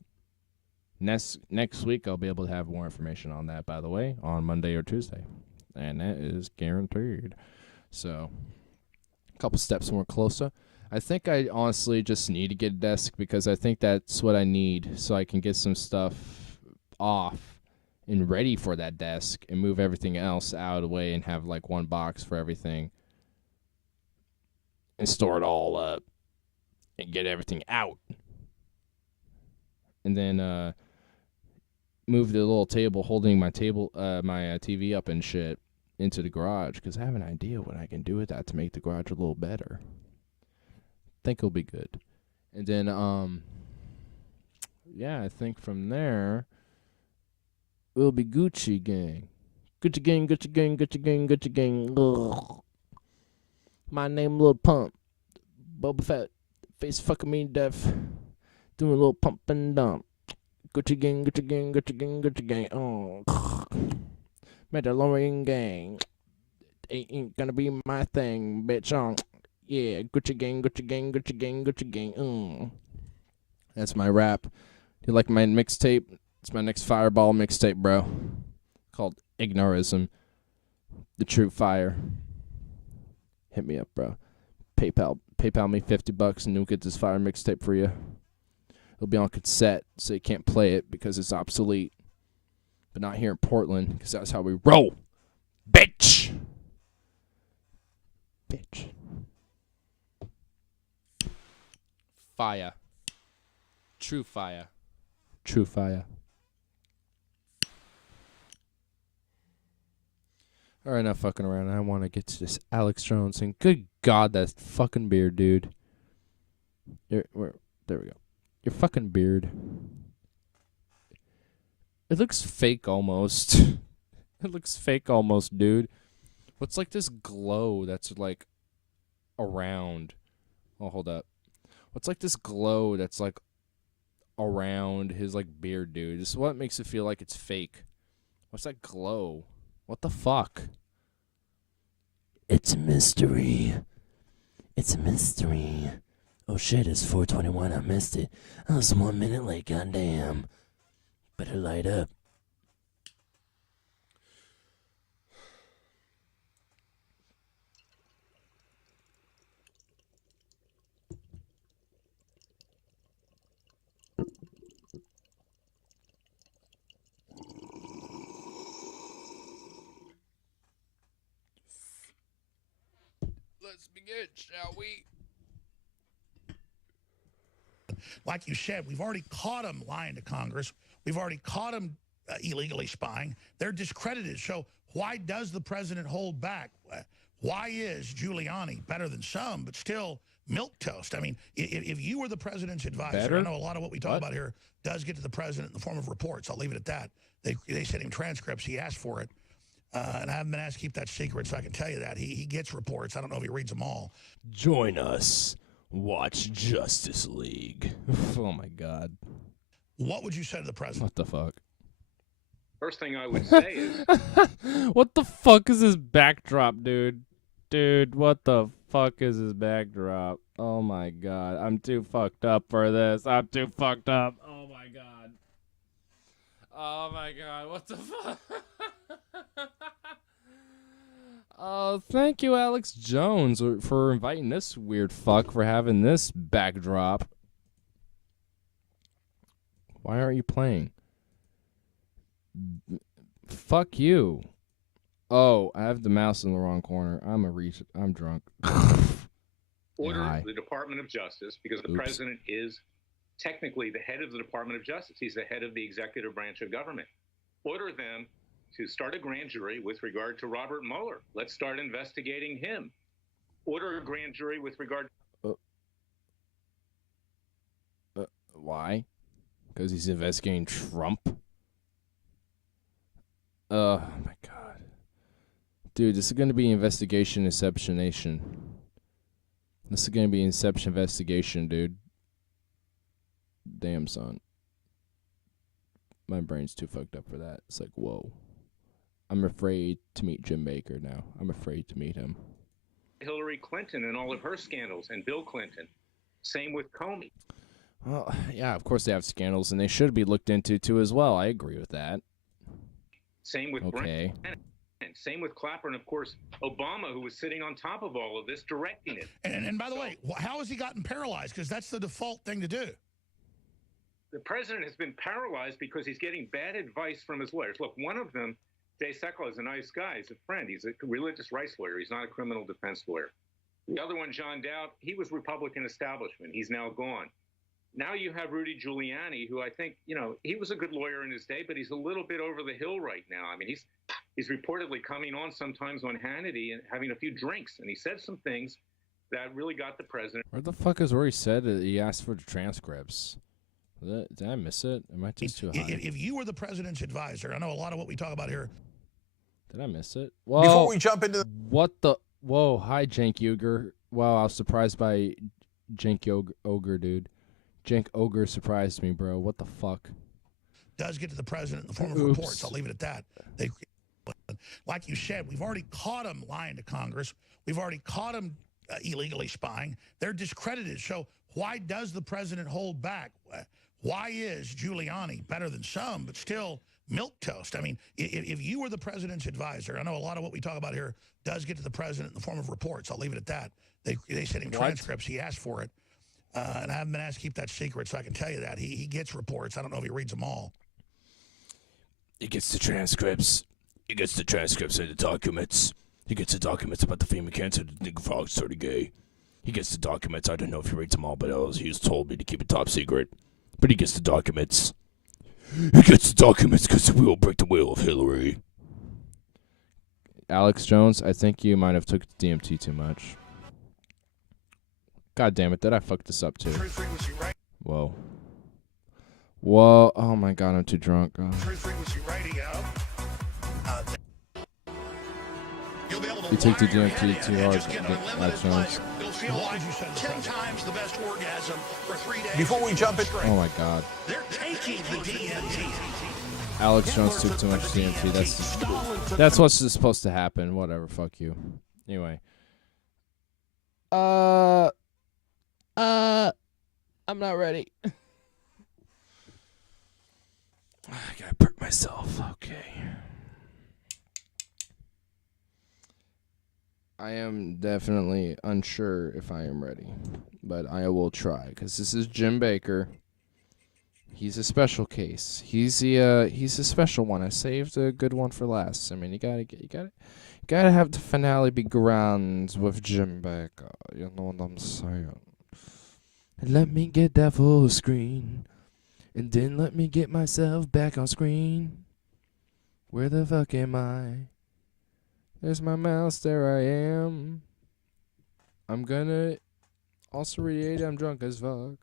Next week, I'll be able to have more information on that, by the way, on Monday or Tuesday. And that is guaranteed. So, a couple steps more closer. I think I honestly just need to get a desk because I think that's what I need so I can get some stuff off and ready for that desk and move everything else out of the way and have like one box for everything and store it all up and get everything out. And then move the little table holding my TV up and shit into the garage because I have an idea what I can do with that to make the garage a little better. Think it'll be good. And then yeah, I think from there we'll be Gucci gang. Gucci gang, Gucci gang, Gucci gang, Gucci gang. Ugh. My name Lil Pump. Boba Fett. Face fucking me deaf. Doing a little pump and dump. Gucci gang, Gucci gang, Gucci gang, Gucci gang. Oh. Mandalorian gang. Ain't gonna be my thing, bitch. Yeah, Gucci gang, Gucci gang, Gucci gang, Gucci gang. That's my rap. Do you like my mixtape? It's my next Fireball mixtape, bro. Called Ignarism. The True Fire. Hit me up, bro. PayPal me $50 and you'll get this fire mixtape for you. It'll be on cassette, so you can't play it because it's obsolete. But not here in Portland, because that's how we roll. Bitch! Bitch. Fire. True fire. True fire. Alright, not fucking around. I want to get to this Alex Jones thing. Good God, that fucking beard, dude. There we go. Your fucking beard. It looks fake almost. It looks fake almost, dude. What's like this glow that's like around? Oh, hold up. What's like this glow that's like around his like beard, dude? This is what makes it feel like it's fake. What's that glow? What the fuck? It's a mystery. It's a mystery. Oh shit, it's 4:21. I missed it. I was 1 minute late, goddamn. Better light up. Let's begin, shall we? Like you said, we've already caught him lying to Congress. We've already caught him illegally spying. They're discredited. So why does the president hold back? Why is Giuliani better than some, but still milquetoast? I mean, if you were the president's advisor, Better? I know a lot of what we talk about here does get to the president in the form of reports. I'll leave it at that. They sent him transcripts. He asked for it. And I haven't been asked to keep that secret, so I can tell you that. He gets reports. I don't know if he reads them all. Join us. Watch Justice League. Oh, my God. What would you say to the president? What the fuck? First thing I would say is... What the fuck is this backdrop, dude? Dude, what the fuck is this backdrop? Oh, my God. I'm too fucked up for this. I'm too fucked up. Oh, my God. Oh, my God. What the fuck? Oh, thank you, Alex Jones, for inviting this weird fuck for having this backdrop. Why aren't you playing? Fuck you. Oh, I have the mouse in the wrong corner. I'm drunk. Order the Department of Justice, because the president is technically the head of the Department of Justice. He's the head of the executive branch of government. Order them to start a grand jury with regard to Robert Mueller. Let's start investigating him. Order a grand jury with regard Why? Because he's investigating Trump? Oh, my God. Dude, this is going to be investigation Inceptionation. This is going to be Inception investigation, dude. Damn, son. My brain's too fucked up for that. It's like, whoa. I'm afraid to meet Jim Baker now. I'm afraid to meet him. Hillary Clinton and all of her scandals, and Bill Clinton. Same with Comey. Well, yeah, of course they have scandals, and they should be looked into, too, as well. I agree with that. Same with okay. Brent. Same with Clapper, and, of course, Obama, who was sitting on top of all of this, directing it. And by the way, how has he gotten paralyzed? Because that's the default thing to do. The president has been paralyzed because he's getting bad advice from his lawyers. Look, one of them, Jay Sekulow, is a nice guy. He's a friend. He's a religious rights lawyer. He's not a criminal defense lawyer. The other one, John Dowd, he was Republican establishment. He's now gone. Now you have Rudy Giuliani, who I think, he was a good lawyer in his day, but he's a little bit over the hill right now. I mean, he's reportedly coming on sometimes on Hannity and having a few drinks, and he said some things that really got the president. Where the fuck is where he said that he asked for the transcripts? Did I miss it? Am I just too high? If you were the president's advisor, I know a lot of what we talk about here. Did I miss it? Whoa, before we jump into what the? Whoa, hi, Jank Ogre. Wow, I was surprised by Jank Ogre, dude. Jank Ogre surprised me, bro. What the fuck? Does get to the president in the form of reports. I'll leave it at that. Like you said, we've already caught him lying to Congress. We've already caught him illegally spying. They're discredited. So why does the president hold back? Why is Giuliani better than some, but still milquetoast? I mean, if you were the president's advisor, I know a lot of what we talk about here does get to the president in the form of reports. I'll leave it at that. They sent him transcripts. He asked for it. And I haven't been asked to keep that secret, so I can tell you that. He gets reports. I don't know if he reads them all. He gets the transcripts. He gets the transcripts and the documents. He gets the documents about the FEMA cancer, the nigger frogs sort of gay. He gets the documents. I don't know if he reads them all, but he was told me to keep it top secret. But he gets the documents. He gets the documents because we will break the will of Hillary. Alex Jones, I think you might have took the DMT too much. God damn it, did I fuck this up too? Whoa. Whoa, oh my God, I'm too drunk. Oh. You take the DMT too hard, Alex Jones. It'll feel like 10 times the best orgasm for 3 days. before we jump in. Oh my God. They're taking the DMT. Alex Jones took too much DMT. That's what's supposed to happen. Whatever, fuck you. Anyway. I'm not ready. I gotta perk myself. Okay. I am definitely unsure if I am ready, but I will try because this is Jim Baker. He's a special case. He's a special one. I saved a good one for last. I mean, you gotta have the finale be grand with Jim Baker. You know what I'm saying? Let me get that full screen, and then let me get myself back on screen. Where the fuck am I? There's my mouse, there I am. I'm gonna also read I'm drunk as fuck.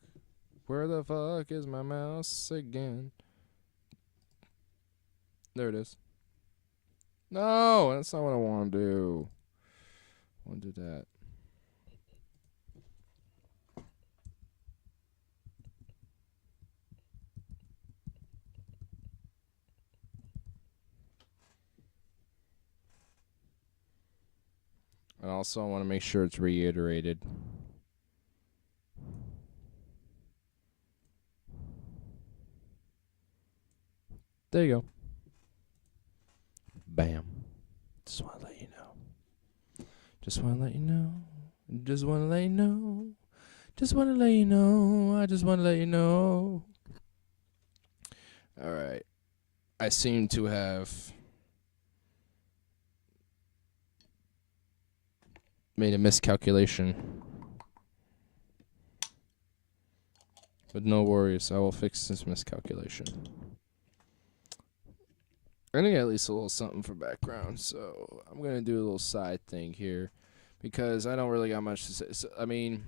Where the fuck is my mouse again? There it is. No, that's not what I want to do. I want to do that. And also, I want to make sure it's reiterated. There you go. Bam. Just want to let you know. Just want to let you know. Just want to let you know. Just want to let you know. I just want to let you know. All right. I seem to have made a miscalculation. But no worries. I will fix this miscalculation. I'm going to get at least a little something for background, so I'm going to do a little side thing here because I don't really got much to say. So, I mean,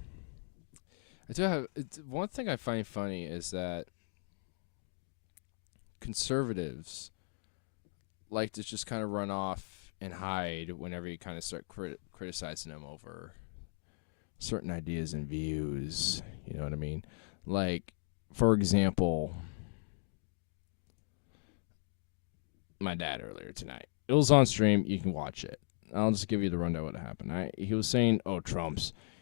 I do have one thing I find funny is that conservatives like to just kind of run off and hide whenever you kind of start criticizing them over certain ideas and views. You know what I mean? Like, for example, my dad earlier tonight. It was on stream. You can watch it. I'll just give you the rundown of what happened. He was saying, oh,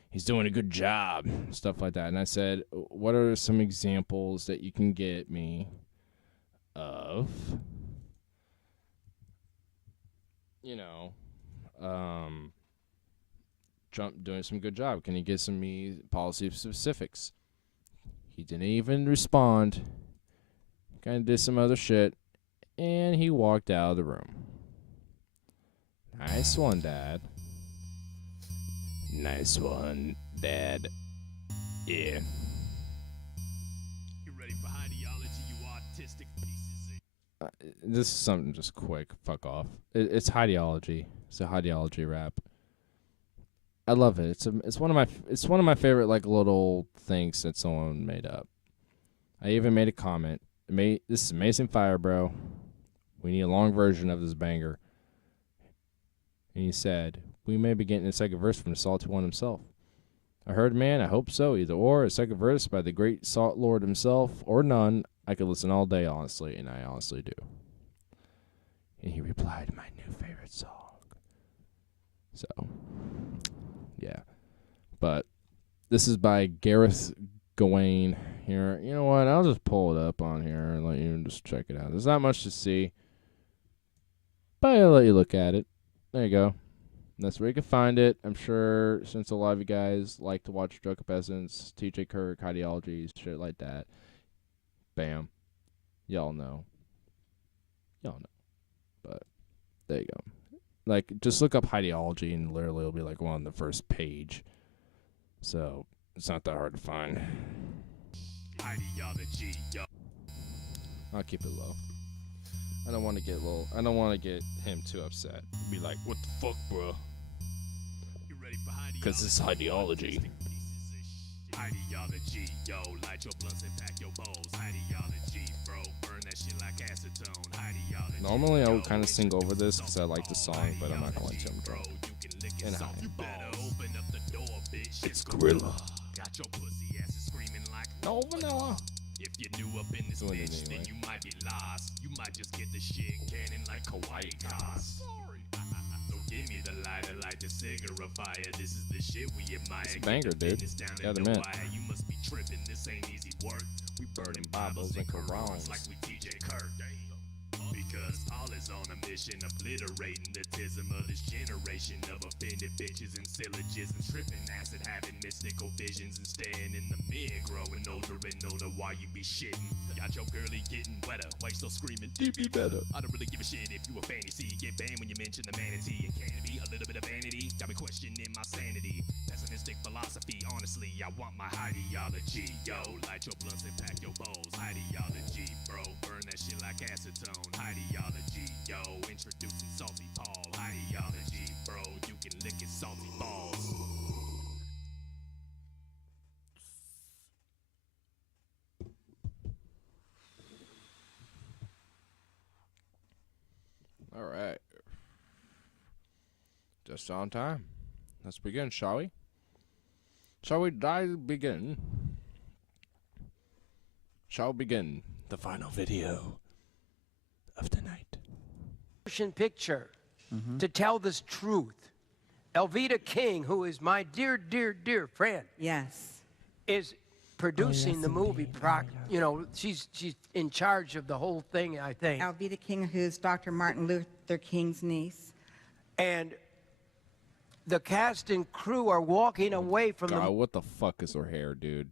he's doing a good job, stuff like that. And I said, what are some examples that you can get me of, Trump doing some good job? Can you get me policy specifics? He didn't even respond. Kind of did some other shit. And he walked out of the room. Nice one, Dad. Nice one, Dad. Yeah. You ready for ideology, you artistic pieces of... This is something just quick. Fuck off. It's ideology. It's a ideology rap. I love it. It's one of my favorite like little things that someone made up. I even made a comment. This is amazing fire, bro. We need a long version of this banger. And he said, we may be getting a second verse from the Salty One himself. I heard, man, I hope so. Either or, a second verse by the great Salt Lord himself, or none. I could listen all day, honestly, and I honestly do. And he replied, my new favorite song. So, yeah. But this is by Gareth Gawain here. You know what? I'll just pull it up on here and let you just check it out. There's not much to see, but I'll let you look at it. There you go. That's where you can find it. I'm sure since a lot of you guys like to watch Drunken Peasants, TJ Kirk, ideologies, shit like that. Bam. Y'all know. But there you go. Like, just look up ideology and literally it'll be like on the first page. So, it's not that hard to find. Ideology, yo. I'll keep it low. I don't want to get him too upset. Be like, what the fuck, bro? Because it's ideology. Ideology, yo. Light your blunts and pack your bowls. Ideology, bro. Burn that shit like acetone. Ideology. Normally, I would kind of sing over this because I like the song, but I'm not going to. I'm drunk. And high. It's Gorilla. Got your pussy asses screaming like no vanilla. If you're new up in this bitch, then you might get lost. You might just get the shit cannon like Hawaii Cos. Sorry. So give me the lighter, light the cigarette fire. This is the shit we admire. It's a banger, dude. Gotta admit. You must be tripping. This ain't easy work. We burning Bibles and Qurans like we TJ Kirk. Because all is on a mission, obliterating the tism of this generation of offended bitches and syllogisms, tripping acid, having mystical visions, and staying in the mid, growing older and older while you be shitting. Got your girlie getting wetter, why you still screaming, "Deep be better"? I don't really give a shit if you a fantasy. Get banned when you mention the manatee. And can it be a little bit of vanity? Got me questioning my sanity. Pessimistic philosophy, honestly, I want my ideology. Ideology, yo, light your blunts and pack your bowls. Ideology, bro, burn that shit like acetone. Ideology, yo, introducing salty Paul. Ideology, bro, you can lick his salty balls. All right. Just on time. Let's begin, shall we? Shall we begin? Shall begin the final video of the night. Picture to tell this truth. Elvita King, who is my dear, dear, dear friend, Yes. is producing the movie. You know, she's in charge of the whole thing, I think. Alveda King, who's Dr. Martin Luther King's niece. And the cast and crew are walking away from God, the what the fuck is her hair, dude?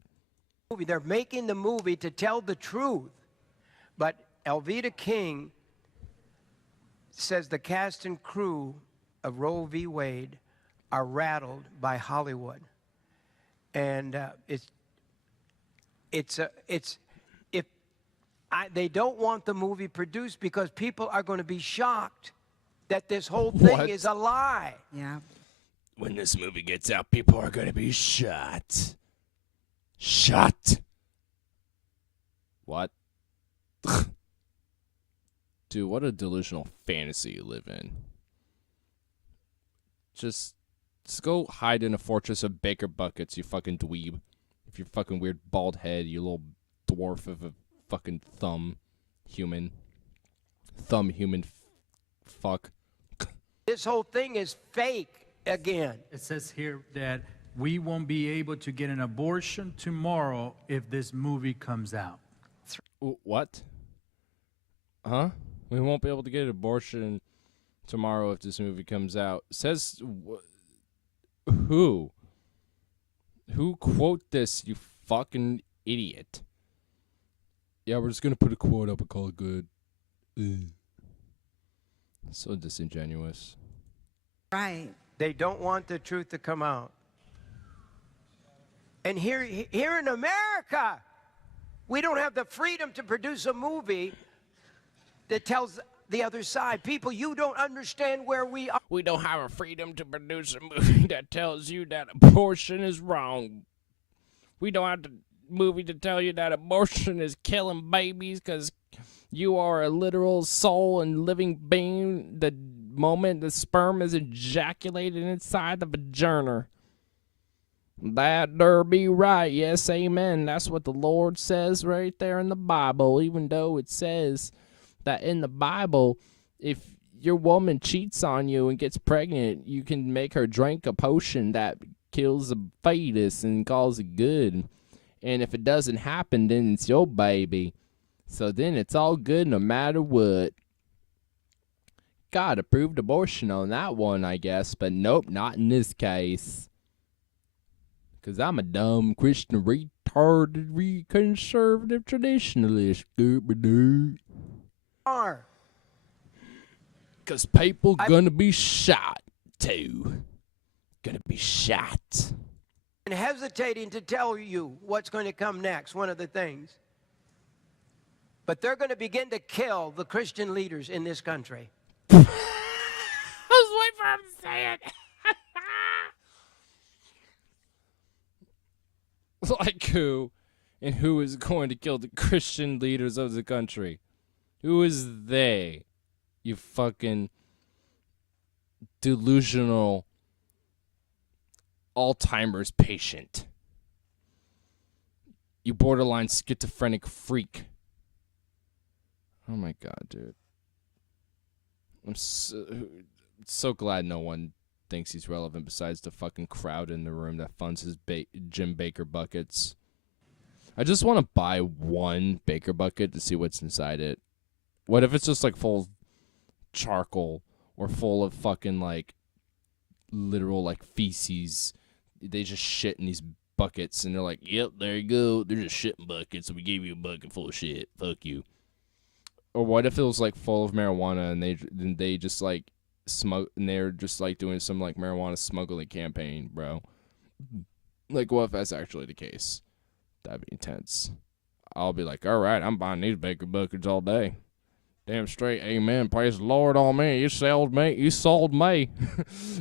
movie. They're making the movie to tell the truth. But Elvita King says the cast and crew of Roe v. Wade are rattled by Hollywood. And they don't want the movie produced because people are going to be shocked that this whole thing What? is a lie. Yeah. When this movie gets out, people are gonna be shot. Shot. What? Dude, what a delusional fantasy you live in. Just go hide in a fortress of Baker buckets, you fucking dweeb. If your fucking weird bald head, you little dwarf of a fucking thumb human. Thumb human fuck. This whole thing is fake again. It says here that we won't be able to get an abortion tomorrow if this movie comes out. What? Huh? We won't be able to get an abortion tomorrow if this movie comes out. Says who? Who quote this, you fucking idiot? Yeah, we're just gonna put a quote up and call it good. Ugh. So disingenuous. Right. They don't want the truth to come out. And here in America, we don't have the freedom to produce a movie that tells the other side. People, you don't understand where we are. We don't have a freedom to produce a movie that tells you that abortion is wrong. We don't have a movie to tell you that abortion is killing babies because you are a literal soul and living being the moment the sperm is ejaculated inside the vagina. That there be right. Yes, amen. That's what the Lord says right there in the Bible, even though it says that in the Bible, if your woman cheats on you and gets pregnant, you can make her drink a potion that kills a fetus and calls it good. And if it doesn't happen, then it's your baby. So then it's all good no matter what. God approved abortion on that one, I guess, but nope, not in this case. Because I'm a dumb Christian retarded conservative traditionalist. Scooby-Doo. Because people gonna be shot, too. Gonna be shot. And hesitating to tell you what's going to come next, one of the things. But they're going to begin to kill the Christian leaders in this country. I was waiting for him to say it. Like who? And who is going to kill the Christian leaders of the country? Who is they? You fucking delusional Alzheimer's patient. You borderline schizophrenic freak. Oh my god, dude. I'm so glad no one thinks he's relevant besides the fucking crowd in the room that funds his Jim Baker buckets. I just want to buy one Baker bucket to see what's inside it. What if it's just like full of charcoal or full of fucking like literal like feces? They just shit in these buckets and they're like, yep, there you go. They're just shitting buckets. So we gave you a bucket full of shit. Fuck you. Or what if it was like full of marijuana and they just like and they're just like doing some like marijuana smuggling campaign, bro? Like what if that's actually the case? That'd be intense. I'll be like, all right, I'm buying these Baker Bookers all day. Damn straight, amen. Praise the Lord on me. You sold me. You sold me.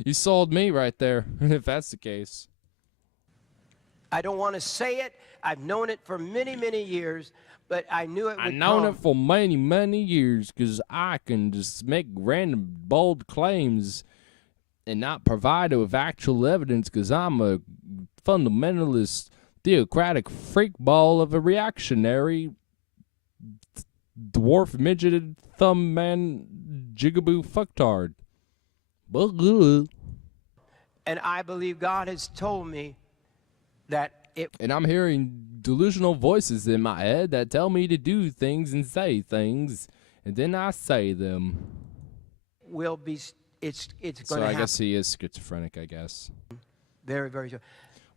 You sold me right there, if that's the case. I don't want to say it. I've known it for many, many years, but I knew it would I've known come. it for many, many years because I can just make random, bold claims and not provide it with actual evidence because I'm a fundamentalist, theocratic freak ball of a reactionary dwarf midgeted thumb man jigaboo fucktard. And I believe God has told me that it And I'm hearing delusional voices in my head that tell me to do things and say things, and then I say them. will be, it's going So to I happen. guess he is schizophrenic, I guess. Very, very soon.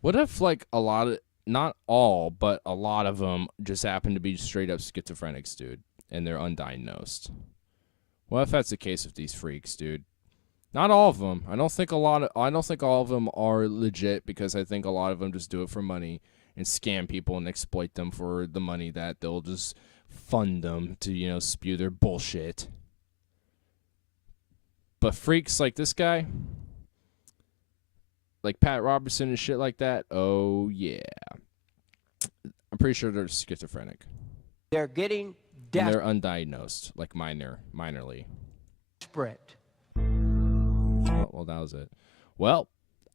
What if, like, a lot of, not all, but a lot of them just happen to be straight up schizophrenics, dude, and they're undiagnosed? What if that's the case with these freaks, dude? Not all of them. I don't think all of them are legit because I think a lot of them just do it for money and scam people and exploit them for the money that they'll just fund them to, you know, spew their bullshit. But freaks like this guy, like Pat Robertson and shit like that, oh yeah. I'm pretty sure they're schizophrenic. They're getting And they're undiagnosed, like minorly. desperate. Well, that was it. Well,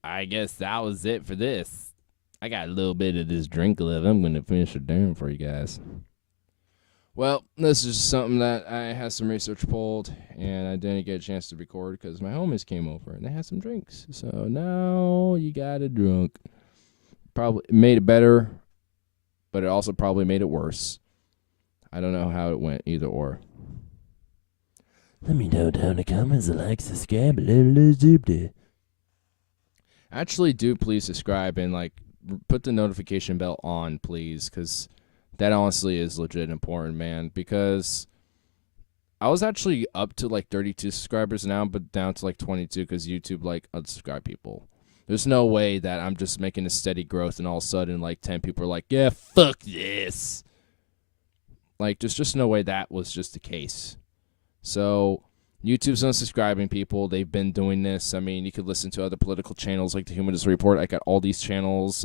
I guess that was it for this. I got a little bit of this drink left. I'm going to finish it down for you guys. Well, this is something that I had some research pulled, and I didn't get a chance to record because my homies came over, and they had some drinks. So now you got it drunk. Probably made it better, but it also probably made it worse. I don't know how it went, either or. Let me know down in the comments, like, subscribe, Actually, do please subscribe and, like, put the notification bell on, please, because that honestly is legit important, man, because I was actually up to, like, 32 subscribers now, but down to, like, 22 because YouTube, like, unsubscribe people. There's no way that I'm just making a steady growth and all of a sudden, like, 10 people are like, yeah, fuck this. Like, there's just no way that was just the case. So, YouTube's unsubscribing people. They've been doing this. I mean, you could listen to other political channels like the Humanist Report. I got all these channels.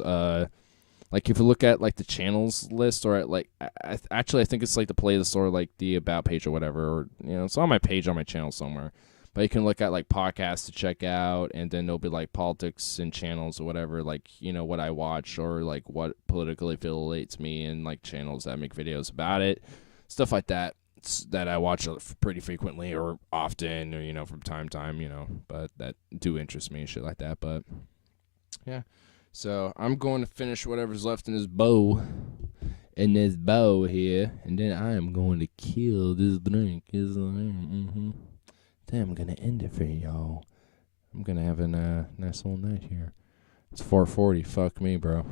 Like, if you look at, like, the channels list or, at, like, I think it's, like, the playlist or, like, the About page or whatever. Or, you know, it's on my page on my channel somewhere. But you can look at, like, podcasts to check out, and then there'll be, like, politics and channels or whatever, like, you know, what I watch or, like, what politically affiliates me and, like, channels that make videos about it. Stuff like that. That I watch pretty frequently or often or, you know, from time to time, you know, but that do interest me and shit like that. But, yeah. So, I'm going to finish whatever's left in this bow. In this bow here. And then I am going to kill this drink. Then I'm going to end it for y'all. I'm going to have a nice little night here. It's 4:40. Fuck me, bro.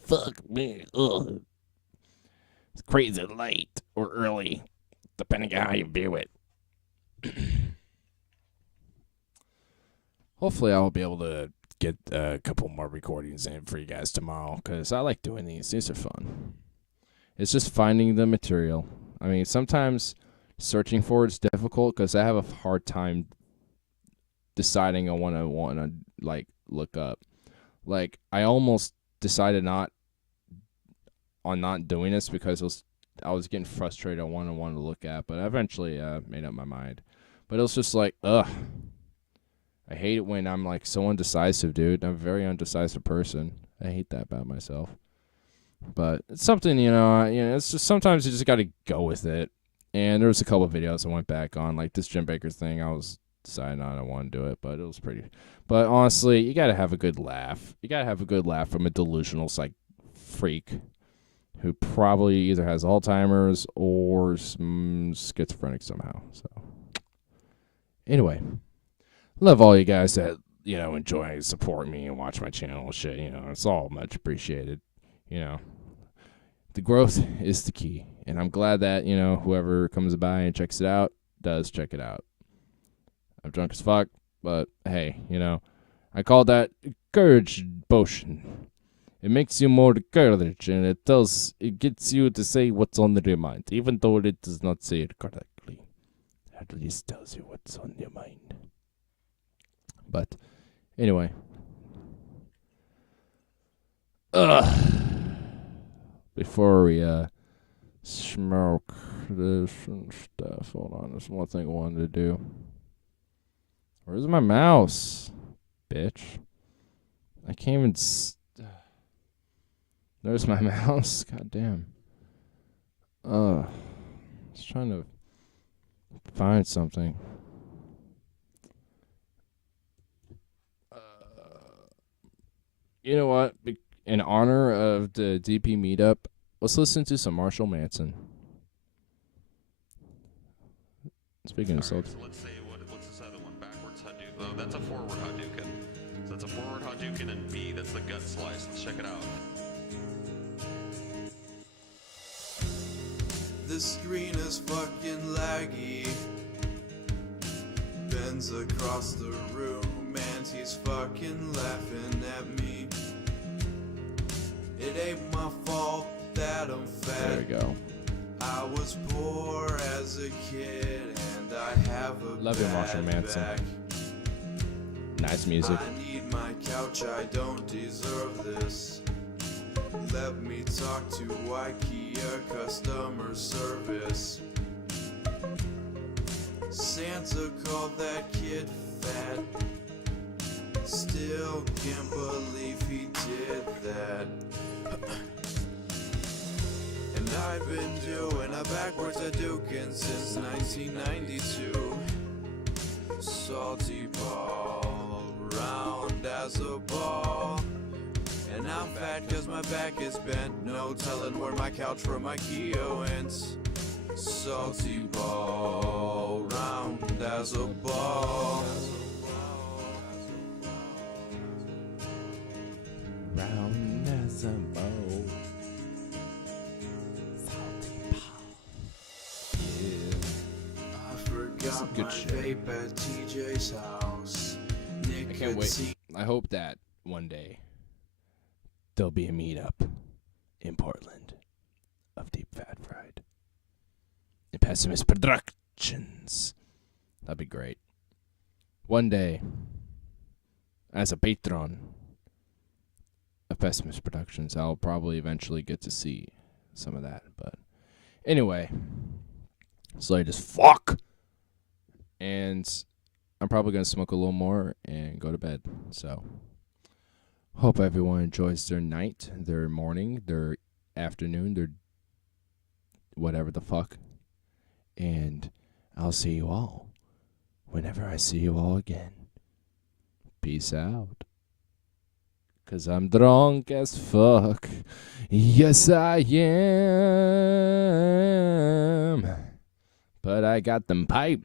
Fuck me. Ugh. It's crazy late or early, depending on how you view it. Hopefully I'll be able to get a couple more recordings in for you guys tomorrow, because I like doing these. These are fun. It's just finding the material. I mean, sometimes searching for it's difficult because I have a hard time deciding on what I want to, like, look up. Like, I almost decided not doing this because I was getting frustrated on what I wanted to look at, but I eventually made up my mind. But it was just like, ugh. I hate it when I'm, like, so undecisive, dude. I'm a very undecisive person. I hate that about myself. But it's something, you know, it's just sometimes you just got to go with it. And there was a couple of videos I went back on, like this Jim Baker thing. I was deciding I don't want to do it, but it was pretty. But honestly, you got to have a good laugh. You got to have a good laugh from a delusional freak who probably either has Alzheimer's or schizophrenic somehow. So, anyway, love all you guys that, you know, enjoy and support me and watch my channel and shit. You know, it's all much appreciated. You know, the growth is the key. And I'm glad that, you know, whoever comes by and checks it out does check it out. I'm drunk as fuck, but hey, you know, I call that courage potion. It makes you more courage, and it gets you to say what's on your mind, even though it does not say it correctly. At least tells you what's on your mind. But anyway, before we smoke this and stuff, hold on, there's one thing I wanted to do. Where's my mouse, bitch? I can't even. There's my mouse. God damn. I was trying to find something. You know what? In honor of the DP meetup, let's listen to some Marshall Manson. Speaking of Alright, so let's say, what's this other one? Backwards Hadouken. Oh, that's a forward Hadouken. So that's a forward Hadouken, and B, that's the gut slice. Let's check it out. The screen is fucking laggy. Ben's across the room and he's fucking laughing at me. It ain't my fault that I'm fat. There we go. I was poor as a kid and I have a Love you, Marshall Manson. back. Nice music. I need my couch, I don't deserve this. Let me talk to IKEA customer service. Santa called that kid fat. Still can't believe he did that. And I've been doing a backwards Hadouken since 1992. Salty ball, round as a ball. And I'm fat cause my back is bent. No telling where my couch from IKEA went. Salty ball, round as a ball. Round as a ball. Salty ball. Yeah. I forgot good my shit. vape at TJ's house. I can't wait. I hope that one day there'll be a meetup in Portland of Deep Fat Fried and Pessimist Productions. That'd be great. One day, as a patron of Pessimist Productions, I'll probably eventually get to see some of that. But anyway, it's late as fuck. And I'm probably going to smoke a little more and go to bed. So hope everyone enjoys their night, their morning, their afternoon, their whatever the fuck. And I'll see you all whenever I see you all again. Peace out. 'Cause I'm drunk as fuck. Yes, I am. But I got them pipes.